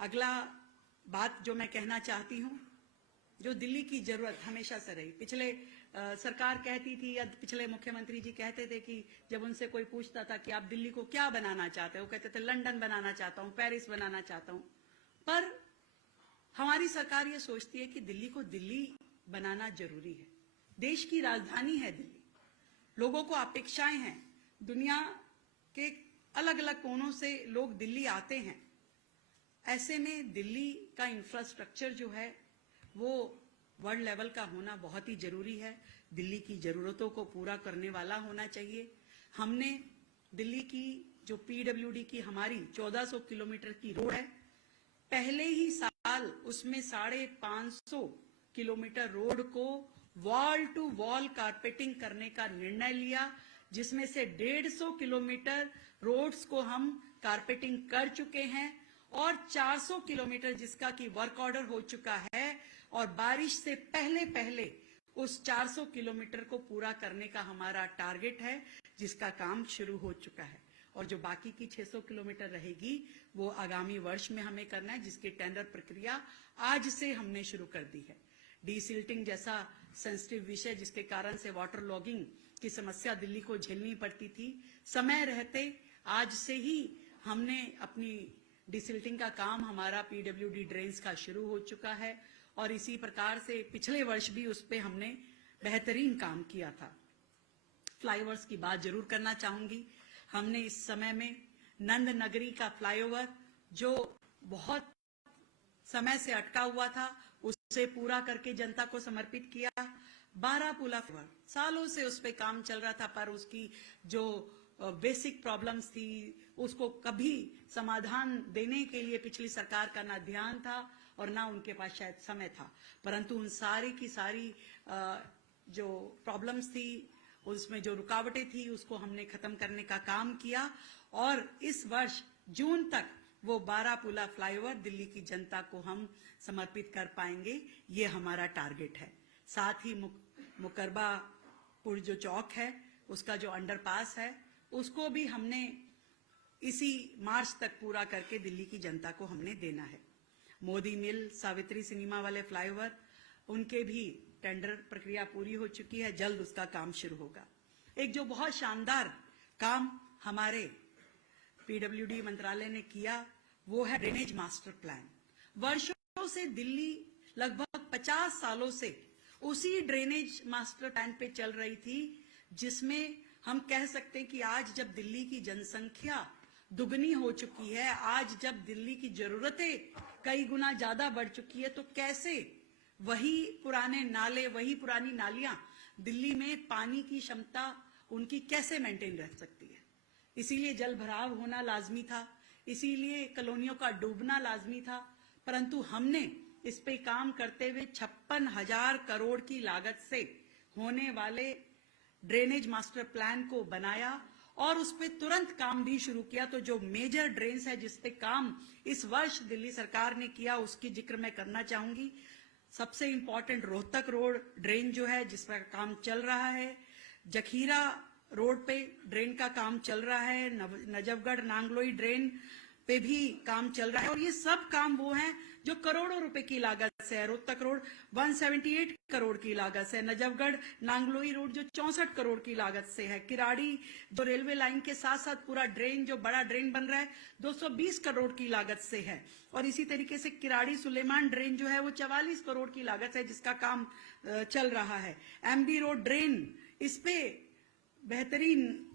अगला बात जो मैं कहना चाहती हूं, जो दिल्ली की जरूरत हमेशा से रही, पिछले सरकार कहती थी या पिछले मुख्यमंत्री जी कहते थे कि जब उनसे कोई पूछता था कि आप दिल्ली को क्या बनाना चाहते हो, कहते थे लंदन बनाना चाहता हूं, पेरिस बनाना चाहता हूं। पर हमारी सरकार ये सोचती है कि दिल्ली को दिल्ली बनाना जरूरी है। देश की राजधानी है दिल्ली, लोगों को अपेक्षाएं हैं, दुनिया के अलग अलग कोनों से लोग दिल्ली आते हैं। ऐसे में दिल्ली का इंफ्रास्ट्रक्चर जो है वो वर्ल्ड लेवल का होना बहुत ही जरूरी है। दिल्ली की जरूरतों को पूरा करने वाला होना चाहिए। हमने दिल्ली की जो पीडब्ल्यूडी की हमारी 1400 किलोमीटर की रोड है, पहले ही साल उसमें 550 किलोमीटर रोड को वॉल टू वॉल कारपेटिंग करने का निर्णय लिया, जिसमें से 150 किलोमीटर रोड्स को हम कारपेटिंग कर चुके हैं और 400 किलोमीटर जिसका कि वर्क ऑर्डर हो चुका है, और बारिश से पहले पहले उस 400 किलोमीटर को पूरा करने का हमारा टारगेट है, जिसका काम शुरू हो चुका है। और जो बाकी की 600 किलोमीटर रहेगी वो आगामी वर्ष में हमें करना है, जिसकी टेंडर प्रक्रिया आज से हमने शुरू कर दी है। डीसिल्टिंग जैसा सेंसिटिव विषय जिसके कारण से वाटर लॉगिंग की समस्या दिल्ली को झेलनी पड़ती थी, समय रहते आज से ही हमने अपनी डिसिल्टिंग का काम हमारा पीडब्ल्यूडी ड्रेन्स का शुरू हो चुका है। और इसी प्रकार से पिछले वर्ष भी उस पे हमने बेहतरीन काम किया था। फ्लाईओवर्स की बात जरूर करना चाहूंगी। हमने इस समय में नंद नगरी का फ्लाईओवर जो बहुत समय से अटका हुआ था, उसे पूरा करके जनता को समर्पित किया। बारापुला फ्लाईओवर सालों से उस पे काम चल रहा था, पर उसकी जो बेसिक प्रॉब्लम्स थी उसको कभी समाधान देने के लिए पिछली सरकार का ना ध्यान था और ना उनके पास शायद समय था। परंतु उन सारी की सारी जो प्रॉब्लम्स थी, उसमें जो रुकावटें थी, उसको हमने खत्म करने का काम किया और इस वर्ष जून तक वो बारापुला फ्लाईओवर दिल्ली की जनता को हम समर्पित कर पाएंगे, ये हमारा टारगेट है। साथ ही मुकरबापुर जो चौक है, उसका जो अंडरपास है, उसको भी हमने इसी मार्च तक पूरा करके दिल्ली की जनता को हमने देना है। मोदी मिल, सावित्री सिनेमा वाले फ्लाईओवर, उनके भी टेंडर प्रक्रिया पूरी हो चुकी है, जल्द उसका काम शुरू होगा। एक जो बहुत शानदार काम हमारे पीडब्ल्यूडी मंत्रालय ने किया वो है ड्रेनेज मास्टर प्लान। वर्षों से दिल्ली लगभग 50 सालों से उसी ड्रेनेज मास्टर प्लान पे चल रही थी, जिसमें हम कह सकते हैं कि आज जब दिल्ली की जनसंख्या दुगनी हो चुकी है, आज जब दिल्ली की जरूरतें कई गुना ज्यादा बढ़ चुकी है, तो कैसे वही पुराने नाले, वही पुरानी नालियां दिल्ली में पानी की क्षमता उनकी कैसे मेंटेन रह सकती है। इसीलिए जल भराव होना लाजमी था। इसीलिए कॉलोनियों का डूबना लाजमी था, परंतु हमने इस पे काम करते हुए 56,000 करोड़ की लागत से होने वाले ड्रेनेज मास्टर प्लान को बनाया और उस पे तुरंत काम भी शुरू किया। तो जो मेजर ड्रेन्स है जिस पे काम इस वर्ष दिल्ली सरकार ने किया उसकी जिक्र मैं करना चाहूंगी। सबसे इंपॉर्टेंट रोहतक रोड ड्रेन जो है जिस पर काम चल रहा है, जखीरा रोड पे ड्रेन का काम चल रहा है, नजफगढ़ नांगलोई ड्रेन पे भी काम चल रहा है और ये सब काम वो हैं जो करोड़ों रुपए की लागत से है। रोहतक रोड 178 करोड़ की लागत से है, नजफगढ़ नांगलोई रोड जो 64 करोड़ की लागत से है, किराड़ी जो रेलवे लाइन के साथ साथ पूरा ड्रेन जो बड़ा ड्रेन बन रहा है 220 करोड़ की लागत से है और इसी तरीके से किराड़ी सुलेमान ड्रेन जो है वो 44 करोड़ की लागत से है जिसका काम चल रहा है। एमबी रोड ड्रेन इस पे बेहतरीन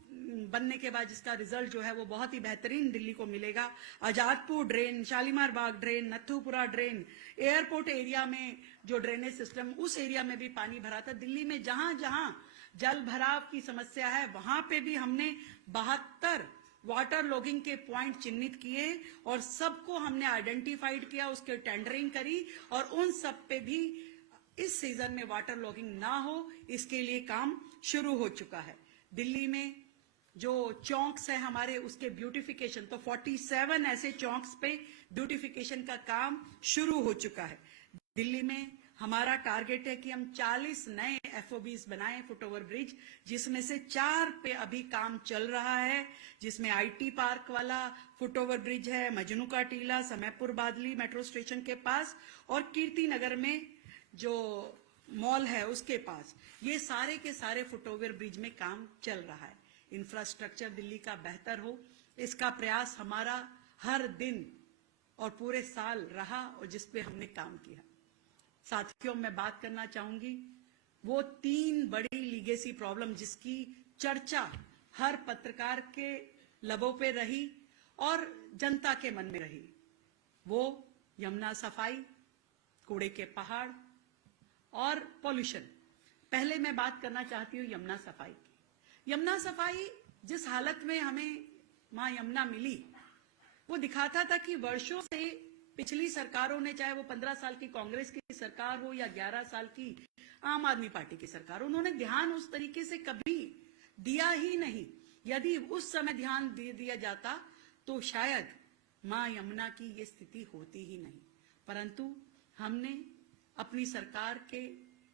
बनने के बाद जिसका रिजल्ट जो है वो बहुत ही बेहतरीन दिल्ली को मिलेगा। आजादपुर ड्रेन, शालीमार बाग ड्रेन, नथुपुरा ड्रेन, एयरपोर्ट एरिया में जो ड्रेनेज सिस्टम उस एरिया में भी पानी भरा था। दिल्ली में जहां जहां जल भराव की समस्या है वहां पे भी हमने 72 वाटर लॉगिंग के पॉइंट चिन्हित किए और सबको हमने आइडेंटिफाइड किया, उसके टेंडरिंग करी और उन सब पे भी इस सीजन में वाटर लॉगिंग ना हो इसके लिए काम शुरू हो चुका है। दिल्ली में जो चौक्स है हमारे उसके ब्यूटिफिकेशन, तो 47 ऐसे चौक्स पे ब्यूटिफिकेशन का काम शुरू हो चुका है। दिल्ली में हमारा टारगेट है कि हम 40 नए एफओबीज बनाएं, फुट ओवर ब्रिज, जिसमें से 4 पे अभी काम चल रहा है, जिसमें आईटी पार्क वाला फुट ओवर ब्रिज है, मजनू का टीला, समयपुर बादली मेट्रो स्टेशन के पास और कीर्ति नगर में जो मॉल है उसके पास, ये सारे के सारे फुट ओवर ब्रिज में काम चल रहा है। इंफ्रास्ट्रक्चर दिल्ली का बेहतर हो इसका प्रयास हमारा हर दिन और पूरे साल रहा और जिस पे हमने काम किया। साथियों, मैं बात करना चाहूंगी वो 3 बड़ी लीगेसी प्रॉब्लम जिसकी चर्चा हर पत्रकार के लबों पे रही और जनता के मन में रही, वो यमुना सफाई, कूड़े के पहाड़ और पॉल्यूशन। पहले मैं बात करना चाहती हूँ यमुना सफाई की। यमुना सफाई जिस हालत में हमें मां यमुना मिली वो दिखाता था कि वर्षों से पिछली सरकारों ने, चाहे वो 15 साल की कांग्रेस की सरकार हो या 11 साल की आम आदमी पार्टी की सरकार, उन्होंने ध्यान उस तरीके से कभी दिया ही नहीं। यदि उस समय ध्यान दे दिया जाता तो शायद मां यमुना की ये स्थिति होती ही नहीं। परंतु हमने अपनी सरकार के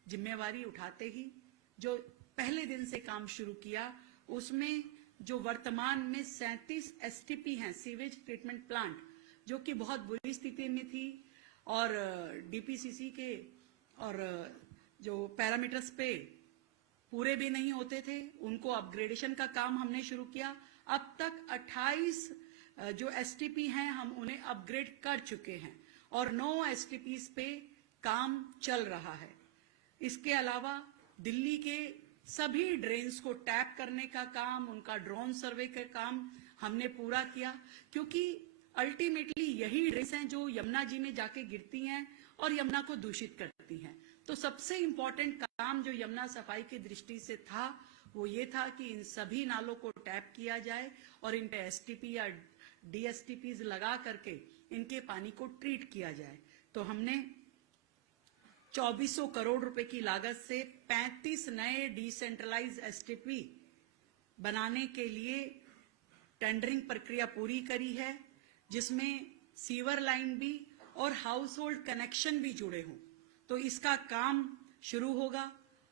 जिम्मेवारी उठाते ही जो पहले दिन से काम शुरू किया, उसमें जो वर्तमान में 37 एसटीपी हैं, सीवेज ट्रीटमेंट प्लांट, जो कि बहुत बुरी स्थिति में थी और डीपीसीसी के और जो पैरामीटर्स पे पूरे भी नहीं होते थे, उनको अपग्रेडेशन का काम हमने शुरू किया। अब तक 28 जो एसटीपी हैं हम उन्हें अपग्रेड कर चुके हैं और 9 एसटीपीज पे काम चल रहा है। इसके अलावा दिल्ली के सभी ड्रेन्स को टैप करने का काम, उनका ड्रोन सर्वे का काम हमने पूरा किया, क्योंकि अल्टीमेटली यही ड्रेन्स हैं जो यमुना जी में जाके गिरती हैं और यमुना को दूषित करती हैं। तो सबसे इंपॉर्टेंट काम जो यमुना सफाई की दृष्टि से था वो ये था कि इन सभी नालों को टैप किया जाए और इन पे एसटीपी या डीएसटीपीज लगा करके इनके पानी को ट्रीट किया जाए। तो हमने 2400 करोड़ रुपए की लागत से 35 नए डिसेंट्रलाइज एसटीपी बनाने के लिए टेंडरिंग प्रक्रिया पूरी करी है, जिसमें सीवर लाइन भी और हाउस होल्ड कनेक्शन भी जुड़े हों। तो इसका काम शुरू होगा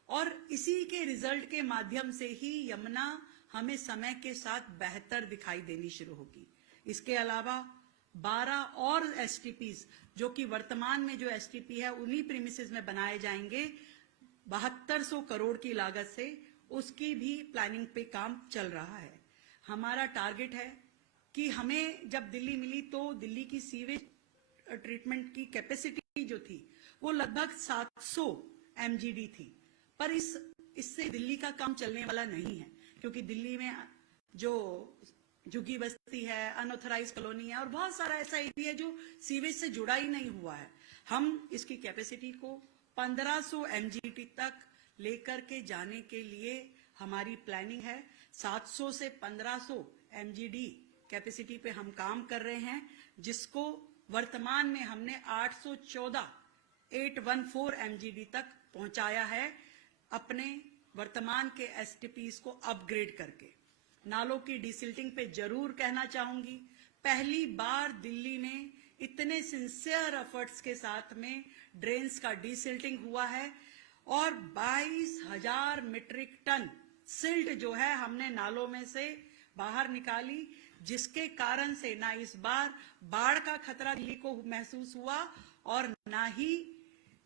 और इसी के रिजल्ट के माध्यम से ही यमुना हमें समय के साथ बेहतर दिखाई देनी शुरू होगी। इसके अलावा 12 और एसटीपीज जो कि वर्तमान में जो एसटीपी है उन्हीं प्रीमिसेस में बनाए जाएंगे 7200 करोड़ की लागत से, उसकी भी प्लानिंग पे काम चल रहा है। हमारा टारगेट है कि हमें जब दिल्ली मिली तो दिल्ली की सीवेज ट्रीटमेंट की कैपेसिटी जो थी वो लगभग 700 एमजीडी थी, पर इससे दिल्ली का काम चलने वाला नहीं है, क्योंकि दिल्ली में जो झुग्गी बस्ती है, अनऑथराइज कॉलोनी है और बहुत सारा ऐसा एरिया है जो सीवेज से जुड़ा ही नहीं हुआ है। हम इसकी कैपेसिटी को 1500 एमजीडी तक लेकर के जाने के लिए हमारी प्लानिंग है। 700 से 1500 एमजीडी कैपेसिटी पे हम काम कर रहे हैं, जिसको वर्तमान में हमने 814 MGD तक पहुंचाया है अपने वर्तमान के एसटीपीज को अपग्रेड करके। नालों की डिसिल्टिंग पे जरूर कहना चाहूंगी, पहली बार दिल्ली में इतने सिंसियर एफर्ट्स के साथ में ड्रेन्स का डिसिल्टिंग हुआ है और 22,000 मीट्रिक टन सिल्ट जो है हमने नालों में से बाहर निकाली, जिसके कारण से ना इस बार बाढ़ का खतरा दिल्ली को महसूस हुआ और ना ही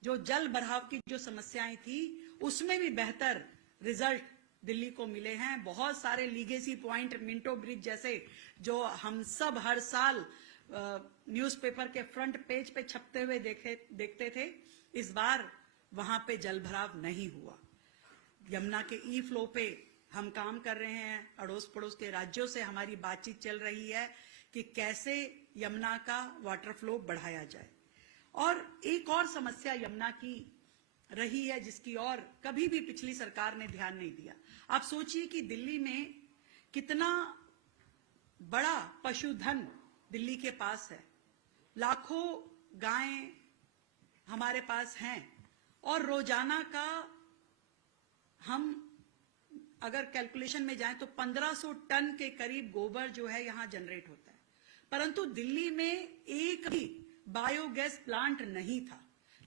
जो जल भराव की जो समस्याएं थी उसमें भी बेहतर रिजल्ट दिल्ली को मिले हैं। बहुत सारे लीगेसी पॉइंट, मिंटो ब्रिज जैसे जो हम सब हर साल न्यूज़पेपर के फ्रंट पेज पे छपते हुए देखते थे, इस बार वहां पे जल भराव नहीं हुआ। यमुना के ई फ्लो पे हम काम कर रहे हैं, अड़ोस पड़ोस के राज्यों से हमारी बातचीत चल रही है कि कैसे यमुना का वाटर फ्लो बढ़ाया जाए। और एक और समस्या यमुना की रही है जिसकी और कभी भी पिछली सरकार ने ध्यान नहीं दिया। आप सोचिए कि दिल्ली में कितना बड़ा पशुधन दिल्ली के पास है, लाखों गायें हमारे पास हैं और रोजाना का हम अगर कैलकुलेशन में जाएं तो 1500 टन के करीब गोबर जो है यहां जनरेट होता है, परंतु दिल्ली में एक भी बायोगैस प्लांट नहीं था।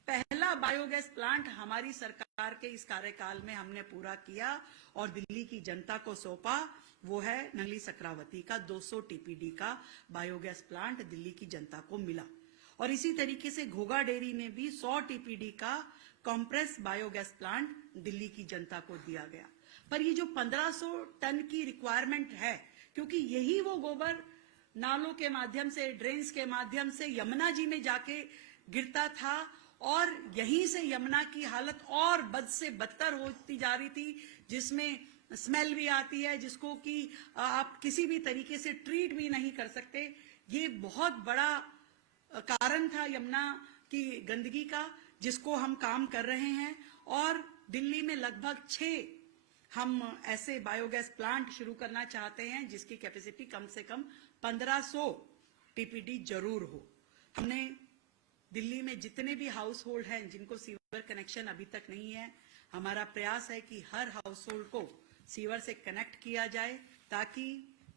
पहला बायोगैस प्लांट हमारी सरकार के इस कार्यकाल में हमने पूरा किया और दिल्ली की जनता को सौंपा, वो है नंगली सक्रावती का 200 टीपीडी का बायोगैस प्लांट दिल्ली की जनता को मिला। और इसी तरीके से घोघा डेयरी में भी 100 टीपीडी का कॉम्प्रेस बायोगैस प्लांट दिल्ली की जनता को दिया गया। पर ये जो 1500 टन की रिक्वायरमेंट है, क्योंकि यही वो गोबर नालों के माध्यम से, ड्रेन्स के माध्यम से यमुना जी में जाके गिरता था और यहीं से यमुना की हालत और बद से बदतर होती जा रही थी, जिसमें स्मेल भी आती है, जिसको कि आप किसी भी तरीके से ट्रीट भी नहीं कर सकते। ये बहुत बड़ा कारण था यमुना की गंदगी का, जिसको हम काम कर रहे हैं। और दिल्ली में लगभग 6 हम ऐसे बायोगैस प्लांट शुरू करना चाहते हैं जिसकी कैपेसिटी कम से कम 1500 टीपीडी जरूर हो। हमने दिल्ली में जितने भी हाउस होल्ड हैं जिनको सीवर कनेक्शन अभी तक नहीं है, हमारा प्रयास है कि हर हाउस होल्ड को सीवर से कनेक्ट किया जाए ताकि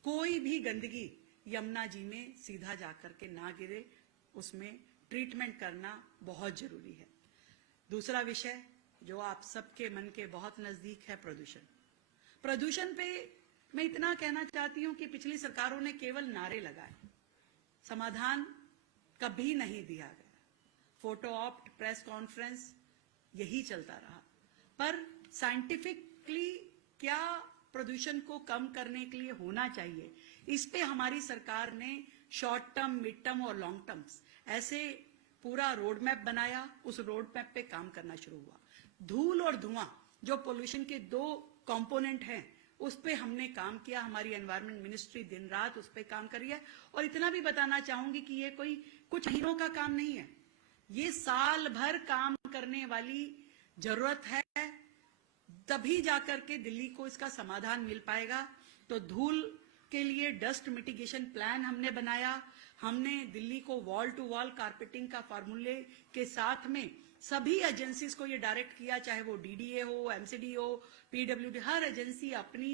कोई भी गंदगी यमुना जी में सीधा जाकर के ना गिरे। उसमें ट्रीटमेंट करना बहुत जरूरी है। दूसरा विषय जो आप सबके मन के बहुत नजदीक है, प्रदूषण। प्रदूषण पे मैं इतना कहना चाहती हूं कि पिछली सरकारों ने केवल नारे लगाए, समाधान कभी नहीं दिया गया। फोटो ऑप्ट, प्रेस कॉन्फ्रेंस, यही चलता रहा। पर साइंटिफिकली क्या प्रदूषण को कम करने के लिए होना चाहिए, इस पे हमारी सरकार ने शॉर्ट टर्म, मिड टर्म और लॉन्ग टर्म्स ऐसे पूरा रोड मैप बनाया। उस रोड मैप पे काम करना शुरू हुआ। धूल और धुआं जो पोल्यूशन के 2 कंपोनेंट हैं, उस पे हमने काम किया। हमारी एनवायरमेंट मिनिस्ट्री दिन रात उस पे काम कर रही है। और इतना भी बताना चाहूंगी कि ये कोई कुछ महीनों का काम नहीं है, ये साल भर काम करने वाली जरूरत है, तभी जाकर के दिल्ली को इसका समाधान मिल पाएगा। तो धूल के लिए डस्ट मिटिगेशन प्लान हमने बनाया। हमने दिल्ली को वॉल टू वॉल कारपेटिंग का फार्मूले के साथ में सभी एजेंसीज को ये डायरेक्ट किया, चाहे वो डीडीए हो, एमसीडी हो, पीडब्ल्यूडी, हर एजेंसी अपनी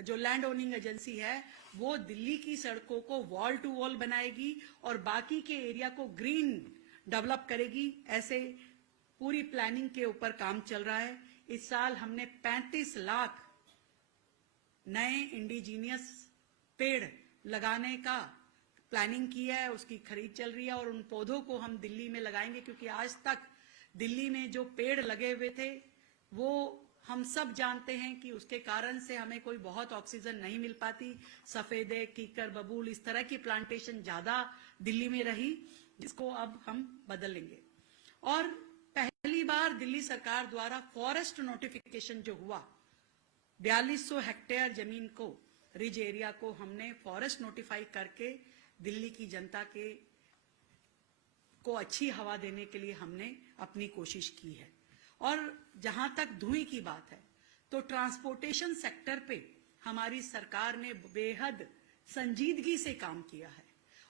जो लैंड ओनिंग एजेंसी है वो दिल्ली की सड़कों को वॉल टू वॉल बनाएगी और बाकी के एरिया को ग्रीन डेवलप करेगी। ऐसे पूरी प्लानिंग के ऊपर काम चल रहा है। इस साल हमने 35 लाख नए इंडिजीनियस पेड़ लगाने का प्लानिंग की है, उसकी खरीद चल रही है और उन पौधों को हम दिल्ली में लगाएंगे, क्योंकि आज तक दिल्ली में जो पेड़ लगे हुए थे वो हम सब जानते हैं कि उसके कारण से हमें कोई बहुत ऑक्सीजन नहीं मिल पाती। सफेदे, कीकर, बबूल, इस तरह की प्लांटेशन ज्यादा दिल्ली में रही, जिसको अब हम बदलेंगे। और पहली बार दिल्ली सरकार द्वारा फॉरेस्ट नोटिफिकेशन जो हुआ, 4200 हेक्टेयर जमीन को, रिज एरिया को हमने फॉरेस्ट नोटिफाई करके दिल्ली की जनता को अच्छी हवा देने के लिए हमने अपनी कोशिश की है। और जहां तक धुएं की बात है तो ट्रांसपोर्टेशन सेक्टर पे हमारी सरकार ने बेहद संजीदगी से काम किया है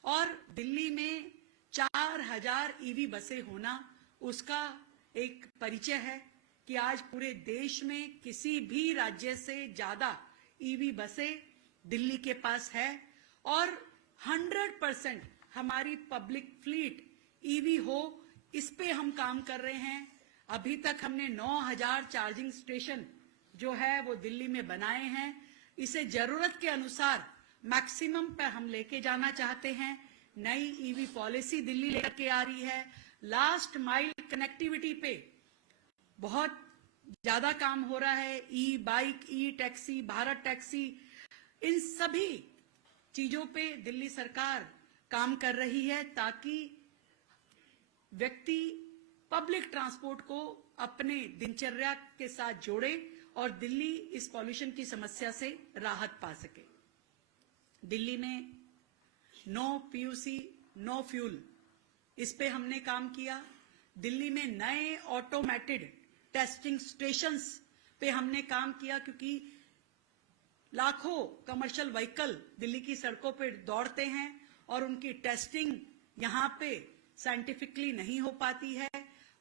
और दिल्ली में 4000 ईवी बसें होना उसका एक परिचय है कि आज पूरे देश में किसी भी राज्य से ज्यादा ईवी बसें दिल्ली के पास है और 100% हमारी पब्लिक फ्लीट ईवी हो, इस पे हम काम कर रहे हैं। अभी तक हमने 9000 चार्जिंग स्टेशन जो है वो दिल्ली में बनाए हैं। इसे जरूरत के अनुसार मैक्सिमम पे हम लेके जाना चाहते हैं। नई ईवी पॉलिसी दिल्ली लेकर के आ रही है। लास्ट माइल कनेक्टिविटी पे बहुत ज्यादा काम हो रहा है। ई बाइक, ई टैक्सी, भारत टैक्सी, इन सभी चीजों पे दिल्ली सरकार काम कर रही है ताकि व्यक्ति पब्लिक ट्रांसपोर्ट को अपने दिनचर्या के साथ जोड़े और दिल्ली इस पॉल्यूशन की समस्या से राहत पा सके। दिल्ली में नो पीयूसी नो फ्यूल, इस पे हमने काम किया। दिल्ली में नए ऑटोमेटेड टेस्टिंग स्टेशंस पे हमने काम किया क्योंकि लाखों कमर्शियल व्हीकल दिल्ली की सड़कों पे दौड़ते हैं और उनकी टेस्टिंग यहाँ पे साइंटिफिकली नहीं हो पाती है।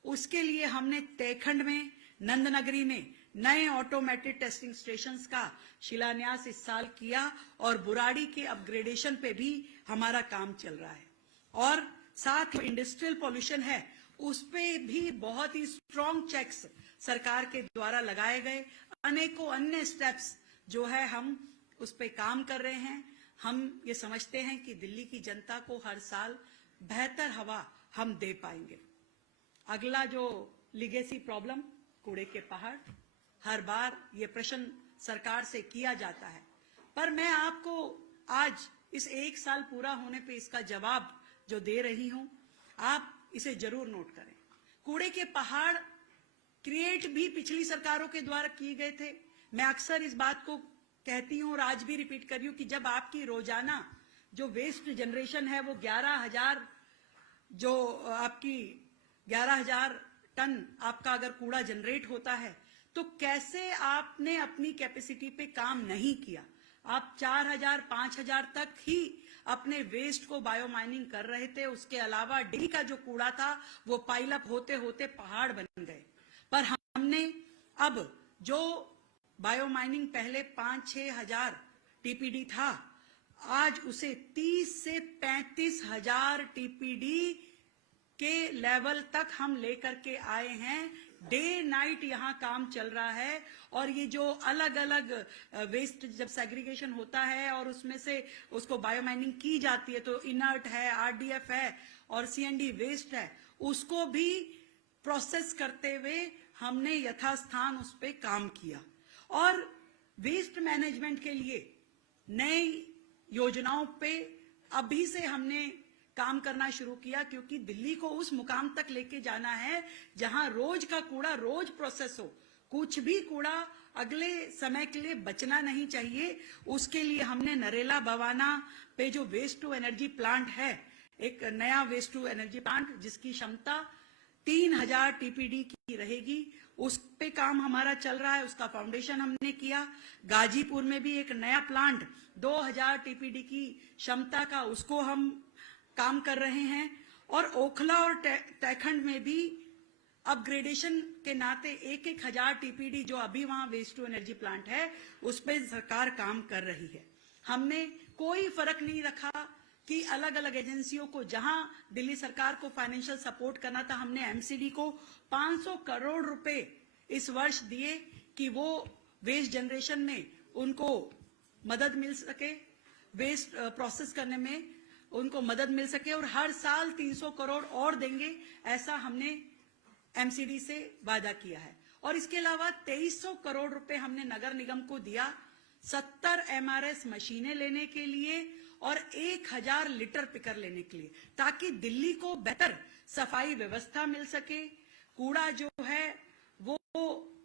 उसके लिए हमने तयखंड में, नंदनगरी में नए ऑटोमेटेड टेस्टिंग स्टेशंस का शिलान्यास इस साल किया और बुराड़ी के अपग्रेडेशन पे भी हमारा काम चल रहा है। और साथ ही इंडस्ट्रियल पॉल्यूशन है, उस पे भी बहुत ही स्ट्रॉन्ग चेक्स सरकार के द्वारा लगाए गए। अनेकों अन्य स्टेप्स जो है हम उस पे काम कर रहे हैं। हम ये समझते हैं कि दिल्ली की जनता को हर साल बेहतर हवा हम दे पाएंगे। अगला जो लिगेसी प्रॉब्लम, कूड़े के पहाड़, हर बार ये प्रश्न सरकार से किया जाता है, पर मैं आपको आज इस 1 साल पूरा होने पे इसका जवाब जो दे रही हूं, आप इसे जरूर नोट करें। कूड़े के पहाड़ क्रिएट भी पिछली सरकारों के द्वारा किए गए थे। मैं अक्सर इस बात को कहती हूं और आज भी रिपीट कर रही हूं कि जब आपकी रोजाना जो वेस्ट जनरेशन है वो 11,000 जो आपकी 11,000 टन आपका अगर कूड़ा जनरेट होता है तो कैसे आपने अपनी कैपेसिटी पे काम नहीं किया। आप 4,000 5,000 तक ही अपने वेस्ट को बायोमाइनिंग कर रहे थे। उसके अलावा डेली का जो कूड़ा था वो पाइल अप होते होते पहाड़ बन गए। पर हमने अब जो बायोमाइनिंग पहले 5-6 हजार टीपीडी था, आज उसे 30 से 35 हजार टीपीडी के लेवल तक हम लेकर के आए हैं। डे नाइट यहाँ काम चल रहा है और ये जो अलग अलग वेस्ट जब सेग्रीगेशन होता है और उसमें से उसको बायोमाइनिंग की जाती है तो इनर्ट है, आरडीएफ है और सीएनडी वेस्ट है, उसको भी प्रोसेस करते हुए हमने यथास्थान उस पे काम किया। और वेस्ट मैनेजमेंट के लिए नई योजनाओं पे अभी से हमने काम करना शुरू किया क्योंकि दिल्ली को उस मुकाम तक लेके जाना है जहां रोज का कूड़ा रोज प्रोसेस हो। कुछ भी कूड़ा अगले समय के लिए बचना नहीं चाहिए। उसके लिए हमने नरेला बवाना पे जो वेस्ट टू एनर्जी प्लांट है, एक नया वेस्ट टू एनर्जी प्लांट जिसकी क्षमता 3000 टीपीडी की रहेगी, उस पे काम हमारा चल रहा है। उसका फाउंडेशन हमने किया। गाजीपुर में भी एक नया प्लांट 2000 टीपीडी की क्षमता का, उसको हम काम कर रहे हैं। और ओखला और तयखंड में भी अपग्रेडेशन के नाते 1,000 टीपीडी जो अभी वहां वेस्ट टू एनर्जी प्लांट है उस पर सरकार काम कर रही है। हमने कोई फर्क नहीं रखा कि अलग अलग एजेंसियों को, जहां दिल्ली सरकार को फाइनेंशियल सपोर्ट करना था, हमने एमसीडी को 500 करोड़ रुपए इस वर्ष दिए कि वो वेस्ट जनरेशन में उनको मदद मिल सके, वेस्ट प्रोसेस करने में उनको मदद मिल सके और हर साल 300 करोड़ और देंगे, ऐसा हमने एमसीडी से वादा किया है। और इसके अलावा 2300 करोड़ रुपए हमने नगर निगम को दिया 70 एमआरएस मशीनें लेने के लिए और 1000 लीटर पिकर लेने के लिए, ताकि दिल्ली को बेहतर सफाई व्यवस्था मिल सके, कूड़ा जो है वो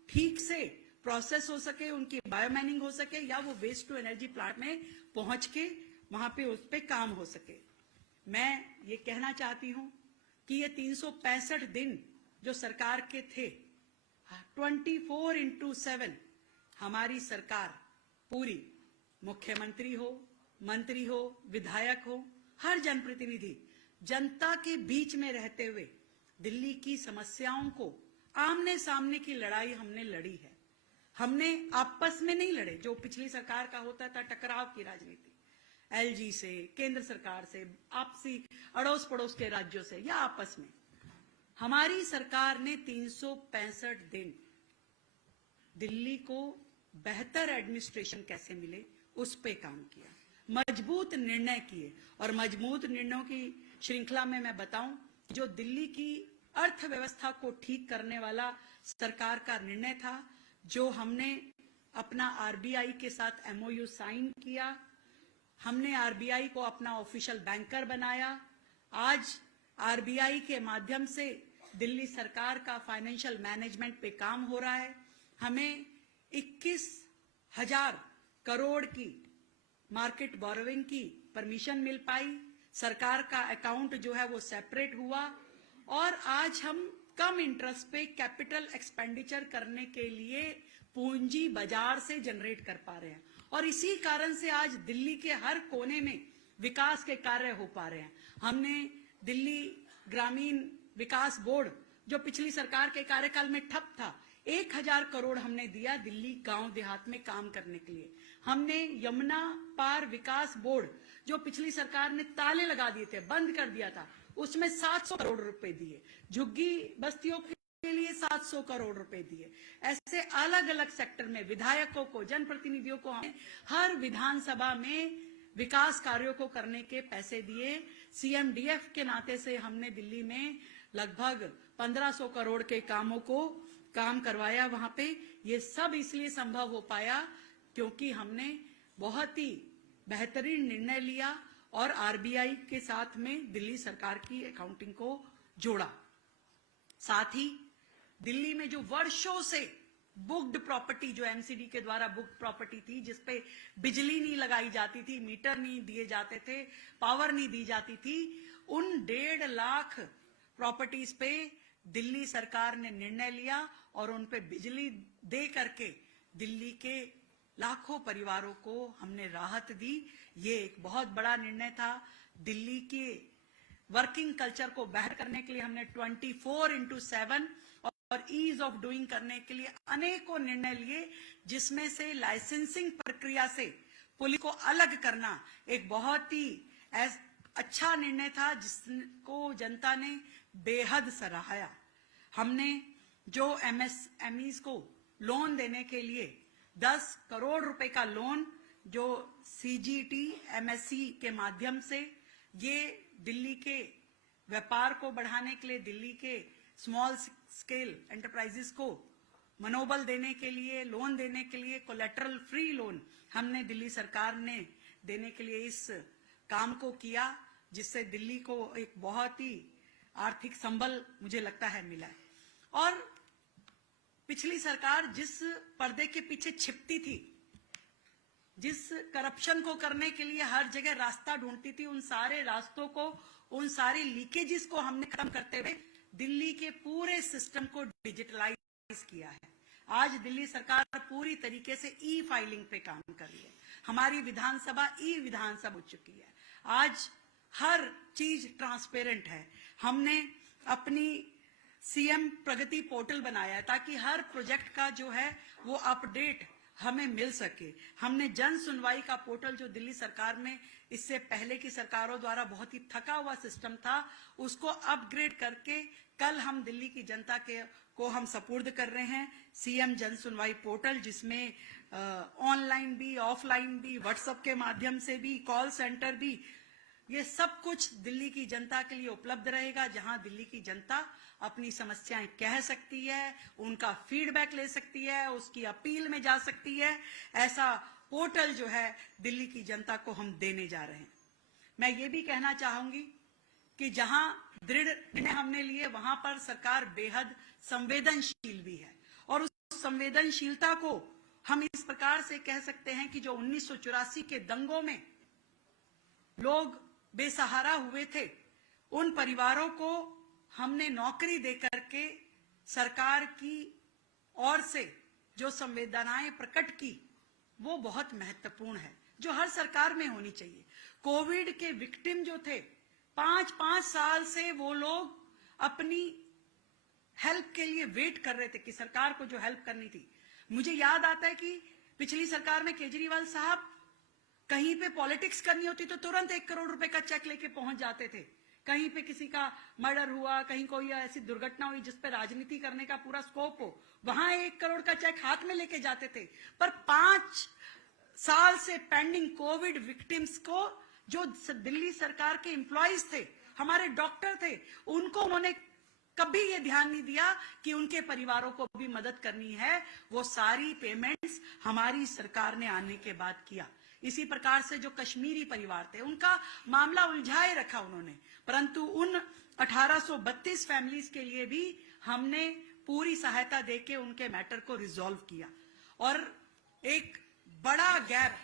ठीक से प्रोसेस हो सके, उनकी बायोमाइनिंग हो सके या वो वेस्ट टू एनर्जी प्लांट में पहुंच के वहां पे उस पे काम हो सके। मैं ये कहना चाहती हूं कि ये 365 दिन जो सरकार के थे, 24/7 हमारी सरकार पूरी, मुख्यमंत्री हो, मंत्री हो, विधायक हो, हर जनप्रतिनिधि जनता के बीच में रहते हुए दिल्ली की समस्याओं को आमने सामने की लड़ाई हमने लड़ी है। हमने आपस में नहीं लड़े, जो पिछली सरकार का होता था टकराव की राजनीति, एलजी से, केंद्र सरकार से, आपसी अड़ोस पड़ोस के राज्यों से या आपस में। हमारी सरकार ने 365 दिन दिल्ली को बेहतर एडमिनिस्ट्रेशन कैसे मिले उस पे काम किया, मजबूत निर्णय किए। और मजबूत निर्णयों की श्रृंखला में मैं बताऊं, जो दिल्ली की अर्थव्यवस्था को ठीक करने वाला सरकार का निर्णय था, जो हमने अपना आरबीआई के साथ एमओयू साइन किया, हमने आरबीआई को अपना ऑफिशियल बैंकर बनाया। आज आरबीआई के माध्यम से दिल्ली सरकार का फाइनेंशियल मैनेजमेंट पे काम हो रहा है। हमें 21,000 करोड़ की मार्केट बोरोइंग की परमिशन मिल पाई, सरकार का अकाउंट जो है वो सेपरेट हुआ, और आज हम कम इंटरेस्ट पे कैपिटल एक्सपेंडिचर करने के लिए पूंजी बाजार से जनरेट कर पा रहे हैं। और इसी कारण से आज दिल्ली के हर कोने में विकास के कार्य हो पा रहे हैं। हमने दिल्ली ग्रामीण विकास बोर्ड, जो पिछली सरकार के कार्यकाल में ठप था, 1,000 करोड़ हमने दिया दिल्ली गांव देहात में काम करने के लिए। हमने यमुना पार विकास बोर्ड, जो पिछली सरकार ने ताले लगा दिए थे, बंद कर दिया था, उसमें 700 करोड़ रुपए दिए। झुग्गी बस्तियों के लिए 700 करोड़ रुपए दिए। ऐसे अलग अलग सेक्टर में विधायकों को, जनप्रतिनिधियों को हमने हर विधानसभा में विकास कार्यों को करने के पैसे दिए। सीएमडीएफ के नाते से हमने दिल्ली में लगभग 1500 करोड़ के कामों को काम करवाया वहां पे। ये सब इसलिए संभव हो पाया क्योंकि हमने बहुत ही बेहतरीन निर्णय लिया और आरबीआई के साथ में दिल्ली सरकार की अकाउंटिंग को जोड़ा। साथ ही दिल्ली में जो वर्षों से बुक्ड प्रॉपर्टी, जो एमसीडी के द्वारा बुक्ड प्रॉपर्टी थी, जिसपे बिजली नहीं लगाई जाती थी, मीटर नहीं दिए जाते थे, पावर नहीं दी जाती थी, उन 1.5 लाख प्रॉपर्टीज पे दिल्ली सरकार ने निर्णय लिया और उन पे बिजली दे करके दिल्ली के लाखों परिवारों को हमने राहत दी। ये एक बहुत बड़ा निर्णय था। दिल्ली के वर्किंग कल्चर को बेहतर करने के लिए हमने 24/7 और ईज ऑफ डूइंग करने के लिए अनेकों निर्णय लिए, जिसमें से लाइसेंसिंग प्रक्रिया से पुलिस को अलग करना एक बहुत ही अच्छा निर्णय था, जिसको जनता ने बेहद सराहाया। हमने जो एमएसएमईज को लोन देने के लिए 10 करोड़ रुपए का लोन, जो सीजीटी एमएससी के माध्यम से, ये दिल्ली के व्यापार को बढ़ाने के लिए, दिल्ली के स्मॉल स्केल एंटरप्राइजेस को मनोबल देने के लिए, लोन देने के लिए, कोलेटरल फ्री लोन हमने दिल्ली सरकार ने देने के लिए इस काम को किया, जिससे दिल्ली को एक बहुत ही आर्थिक संबल मुझे लगता है मिला है। और पिछली सरकार जिस पर्दे के पीछे छिपती थी, जिस करप्शन को करने के लिए हर जगह रास्ता ढूंढती थी, उन सारे रास्तों को, उन सारे लीकेजेस को हमने खत्म करते हुए दिल्ली के पूरे सिस्टम को डिजिटलाइज किया है। आज दिल्ली सरकार पूरी तरीके से ई फाइलिंग पे काम कर रही है। हमारी विधानसभा ई विधानसभा हो चुकी है। आज हर चीज ट्रांसपेरेंट है। हमने अपनी सीएम प्रगति पोर्टल बनाया है ताकि हर प्रोजेक्ट का जो है वो अपडेट हमें मिल सके। हमने जन सुनवाई का पोर्टल, जो दिल्ली सरकार में इससे पहले की सरकारों द्वारा बहुत ही थका हुआ सिस्टम था, उसको अपग्रेड करके कल हम दिल्ली की जनता को हम सपुर्द कर रहे हैं सीएम जन सुनवाई पोर्टल, जिसमें ऑनलाइन भी, ऑफलाइन भी, व्हाट्सएप के माध्यम से भी, कॉल सेंटर भी, ये सब कुछ दिल्ली की जनता के लिए उपलब्ध रहेगा, जहां दिल्ली की जनता अपनी समस्याएं कह सकती है, उनका फीडबैक ले सकती है, उसकी अपील में जा सकती है। ऐसा पोर्टल जो है दिल्ली की जनता को हम देने जा रहे हैं। मैं ये भी कहना चाहूंगी कि जहां दृढ़ निर्णय हमने लिए, वहां पर सरकार बेहद संवेदनशील भी है। और उस संवेदनशीलता को हम इस प्रकार से कह सकते हैं कि जो 1984 के दंगों में लोग बेसहारा हुए थे, उन परिवारों को हमने नौकरी देकर के सरकार की ओर से जो संवेदनाएं प्रकट की, वो बहुत महत्वपूर्ण है। जो हर सरकार में होनी चाहिए। कोविड के विक्टिम जो थे, 5-5 साल से वो लोग अपनी हेल्प के लिए वेट कर रहे थे कि सरकार को जो हेल्प करनी थी। मुझे याद आता है कि पिछली सरकार में केजरीवाल साहब कहीं पे पॉलिटिक्स करनी होती तो तुरंत 1 करोड़ रुपए का चेक लेके पहुंच जाते थे। कहीं पे किसी का मर्डर हुआ, कहीं कोई ऐसी दुर्घटना हुई जिस पे राजनीति करने का पूरा स्कोप हो, वहां 1 करोड़ का चेक हाथ में लेके जाते थे। पर 5 साल से पेंडिंग कोविड विक्टिम्स को, जो दिल्ली सरकार के एम्प्लॉइज थे, हमारे डॉक्टर थे, उनको उन्होंने कभी ये ध्यान नहीं दिया कि उनके परिवारों को भी मदद करनी है। वो सारी पेमेंट्स हमारी सरकार ने आने के बाद किया। इसी प्रकार से जो कश्मीरी परिवार थे, उनका मामला उलझाए रखा उन्होंने, परंतु उन 1832 फैमिलीज के लिए भी हमने पूरी सहायता देके उनके मैटर को रिजॉल्व किया। और एक बड़ा गैप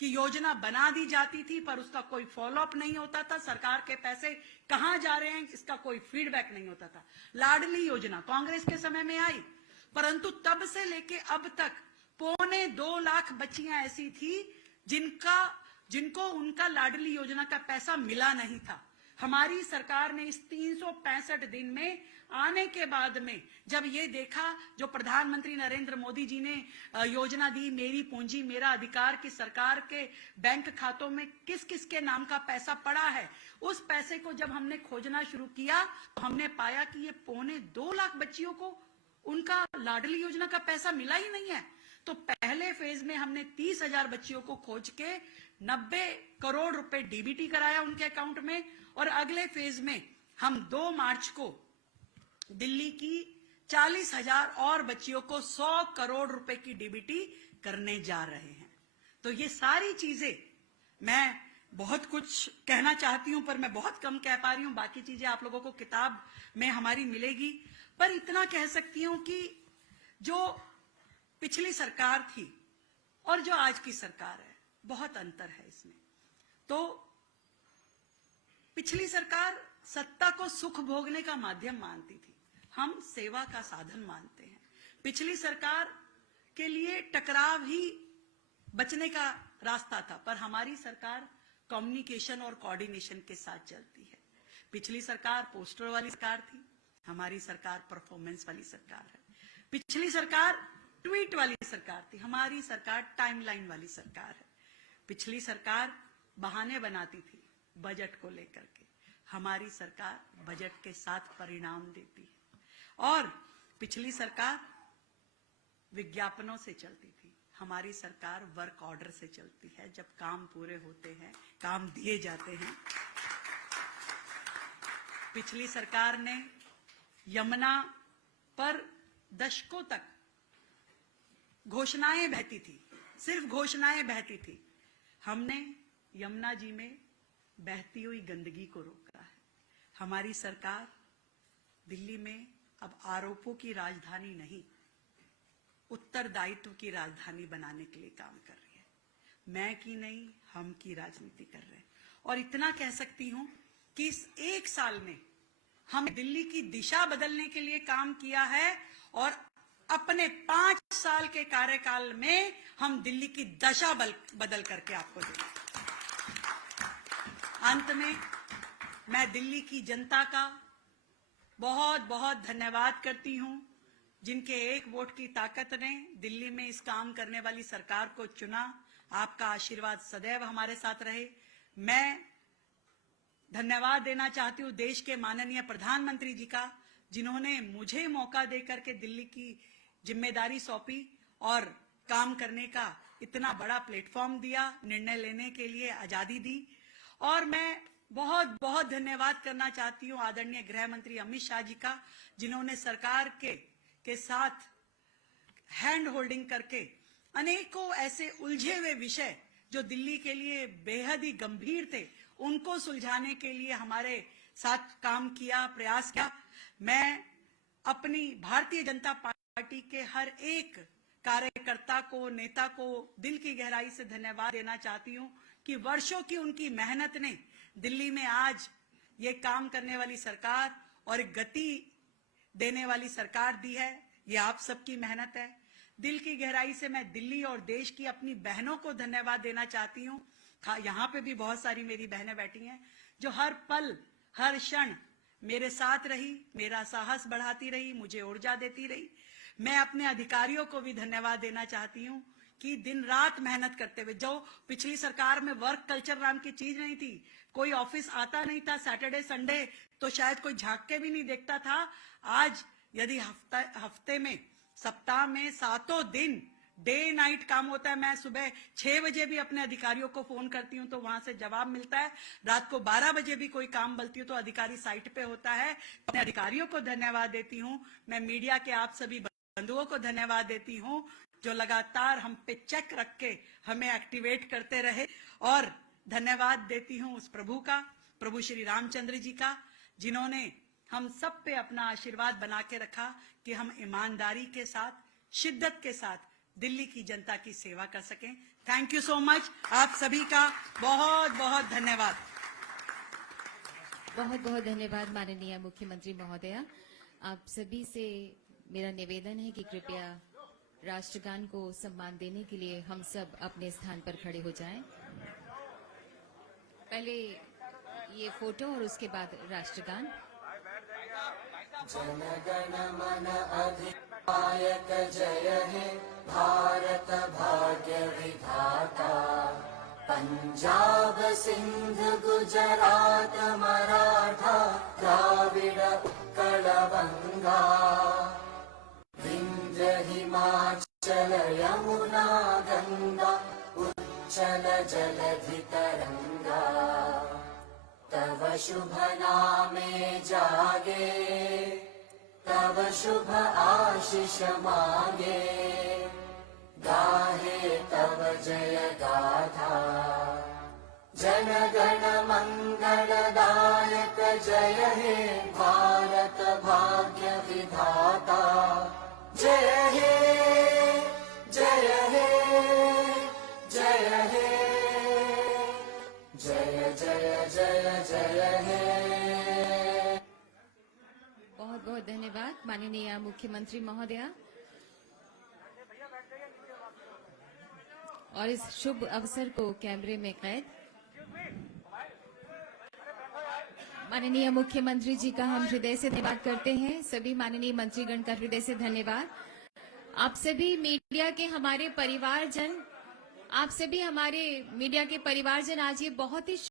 की योजना बना दी जाती थी पर उसका कोई फॉलोअप नहीं होता था। सरकार के पैसे कहां जा रहे हैं इसका कोई फीडबैक नहीं होता था। लाडली योजना कांग्रेस के समय में आई, परंतु तब से लेके अब तक 2.25 लाख बच्चियां ऐसी थी जिनको उनका लाडली योजना का पैसा मिला नहीं था। हमारी सरकार ने इस 365 दिन में आने के बाद में जब ये देखा, जो प्रधानमंत्री नरेंद्र मोदी जी ने योजना दी, मेरी पूंजी मेरा अधिकार, की सरकार के बैंक खातों में किस किस के नाम का पैसा पड़ा है, उस पैसे को जब हमने खोजना शुरू किया तो हमने पाया कि ये 2.25 लाख बच्चियों को उनका लाडली योजना का पैसा मिला ही नहीं है। तो पहले फेज में हमने 30,000 बच्चियों को खोज के 90 करोड़ रुपए डीबीटी कराया उनके अकाउंट में, और अगले फेज में हम 2 मार्च को दिल्ली की 40,000 और बच्चियों को 100 करोड़ रुपए की डीबीटी करने जा रहे हैं। तो ये सारी चीजें, मैं बहुत कुछ कहना चाहती हूं पर मैं बहुत कम कह पा रही हूं। बाकी चीजें आप लोगों को किताब में हमारी मिलेगी, पर इतना कह सकती हूं कि जो पिछली सरकार थी और जो आज की सरकार है, बहुत अंतर है इसमें। तो पिछली सरकार सत्ता को सुख भोगने का माध्यम मानती थी, हम सेवा का साधन मानते हैं। पिछली सरकार के लिए टकराव ही बचने का रास्ता था, पर हमारी सरकार कम्युनिकेशन और कोऑर्डिनेशन के साथ चलती है। पिछली सरकार पोस्टर वाली सरकार थी, हमारी सरकार परफॉर्मेंस वाली सरकार है। पिछली सरकार ट्वीट वाली सरकार थी, हमारी सरकार टाइमलाइन वाली सरकार है। पिछली सरकार बहाने बनाती थी बजट को लेकर के, हमारी सरकार बजट के साथ परिणाम देती है। और पिछली सरकार विज्ञापनों से चलती थी, हमारी सरकार वर्क ऑर्डर से चलती है। जब काम पूरे होते हैं, काम दिए जाते हैं। पिछली सरकार ने यमुना पर दशकों तक घोषणाएं बहती थी, सिर्फ घोषणाएं बहती थी। हमने यमुना जी में बहती हुई गंदगी को रोका है। हमारी सरकार दिल्ली में अब आरोपों की राजधानी नहीं, उत्तरदायित्व की राजधानी बनाने के लिए काम कर रही है। मैं की नहीं, हम की राजनीति कर रहे हैं। और इतना कह सकती हूं कि इस 1 साल में हम दिल्ली की दिशा बदलने के लिए काम किया है, और अपने 5 साल के कार्यकाल में हम दिल्ली की दशा बदल करके आपको देंगे। अंत में मैं दिल्ली की जनता का बहुत बहुत धन्यवाद करती हूं, जिनके 1 वोट की ताकत ने दिल्ली में इस काम करने वाली सरकार को चुना। आपका आशीर्वाद सदैव हमारे साथ रहे। मैं धन्यवाद देना चाहती हूं देश के माननीय प्रधानमंत्री जी का, जिन्होंने मुझे मौका देकर के दिल्ली की जिम्मेदारी सौंपी और काम करने का इतना बड़ा प्लेटफॉर्म दिया, निर्णय लेने के लिए आजादी दी। और मैं बहुत बहुत धन्यवाद करना चाहती हूं आदरणीय गृह मंत्री अमित शाह जी का, जिन्होंने सरकार के साथ हैंड होल्डिंग करके अनेकों ऐसे उलझे हुए विषय जो दिल्ली के लिए बेहद ही गंभीर थे, उनको सुलझाने के लिए हमारे साथ काम किया, प्रयास किया। मैं अपनी भारतीय जनता पार्टी के हर एक कार्यकर्ता को, नेता को दिल की गहराई से धन्यवाद देना चाहती हूं कि वर्षों की उनकी मेहनत ने दिल्ली में आज ये काम करने वाली सरकार और गति देने वाली सरकार दी है। ये आप सबकी मेहनत है। दिल की गहराई से मैं दिल्ली और देश की अपनी बहनों को धन्यवाद देना चाहती हूँ। यहाँ पे भी बहुत सारी मेरी बहनें बैठी हैं जो हर पल हर क्षण मेरे साथ रही, मेरा साहस बढ़ाती रही, मुझे ऊर्जा देती रही। मैं अपने अधिकारियों को भी धन्यवाद देना चाहती हूँ कि दिन रात मेहनत करते हुए, जो पिछली सरकार में वर्क कल्चर नाम की चीज नहीं थी, कोई ऑफिस आता नहीं था सैटरडे संडे, तो शायद कोई झांक के भी नहीं देखता था। आज यदि हफ्ते में, सप्ताह में 7 दिन डे नाइट काम होता है। मैं सुबह 6 बजे भी अपने अधिकारियों को फोन करती हूँ तो वहां से जवाब मिलता है। रात को 12 बजे भी कोई काम बलती हूँ तो अधिकारी साइट पे होता है। अपने अधिकारियों को धन्यवाद देती हूँ। मैं मीडिया के आप सभी बंधुओं को धन्यवाद देती हूँ जो लगातार हम पे चेक रख के हमें एक्टिवेट करते रहे। और धन्यवाद देती हूँ उस प्रभु का, प्रभु श्री रामचंद्र जी का, जिन्होंने हम सब पे अपना आशीर्वाद बना के रखा कि हम ईमानदारी के साथ, शिद्दत के साथ दिल्ली की जनता की सेवा कर सकें। Thank you so much. आप सभी का बहुत बहुत धन्यवाद। बहुत बहुत धन्यवाद माननीय मुख्यमंत्री महोदया। आप सभी से मेरा निवेदन है कि कृपया राष्ट्रगान को सम्मान देने के लिए हम सब अपने स्थान पर खड़े हो जाएं। पहले ये फोटो और उसके बाद राष्ट्रगान। जन गण मन अधिनायक जय हे भारत भाग्य विधाता। पंजाब सिंध गुजरात मराठा द्राविड़ उत्कल बंगा। विंध्य हिमाचल यमुना गंगा उच्चल जलधि तरंगा। तव शुभ नामे जागे, तव शुभ आशीष मांगे। गाहे तव जय गाथा, जन गण मंगलदायक जय हे भारत भाग्य विधाता। जय हे जय हे जय हे जय जय जय जय हे। बहुत बहुत धन्यवाद माननीय मुख्यमंत्री महोदया। और इस शुभ अवसर को कैमरे में कैद। माननीय मुख्यमंत्री जी का हम हृदय से धन्यवाद करते हैं। सभी माननीय मंत्रीगण का हृदय से धन्यवाद। आप सभी मीडिया के हमारे परिवारजन, आप सभी हमारे मीडिया के परिवारजन, आज ये बहुत ही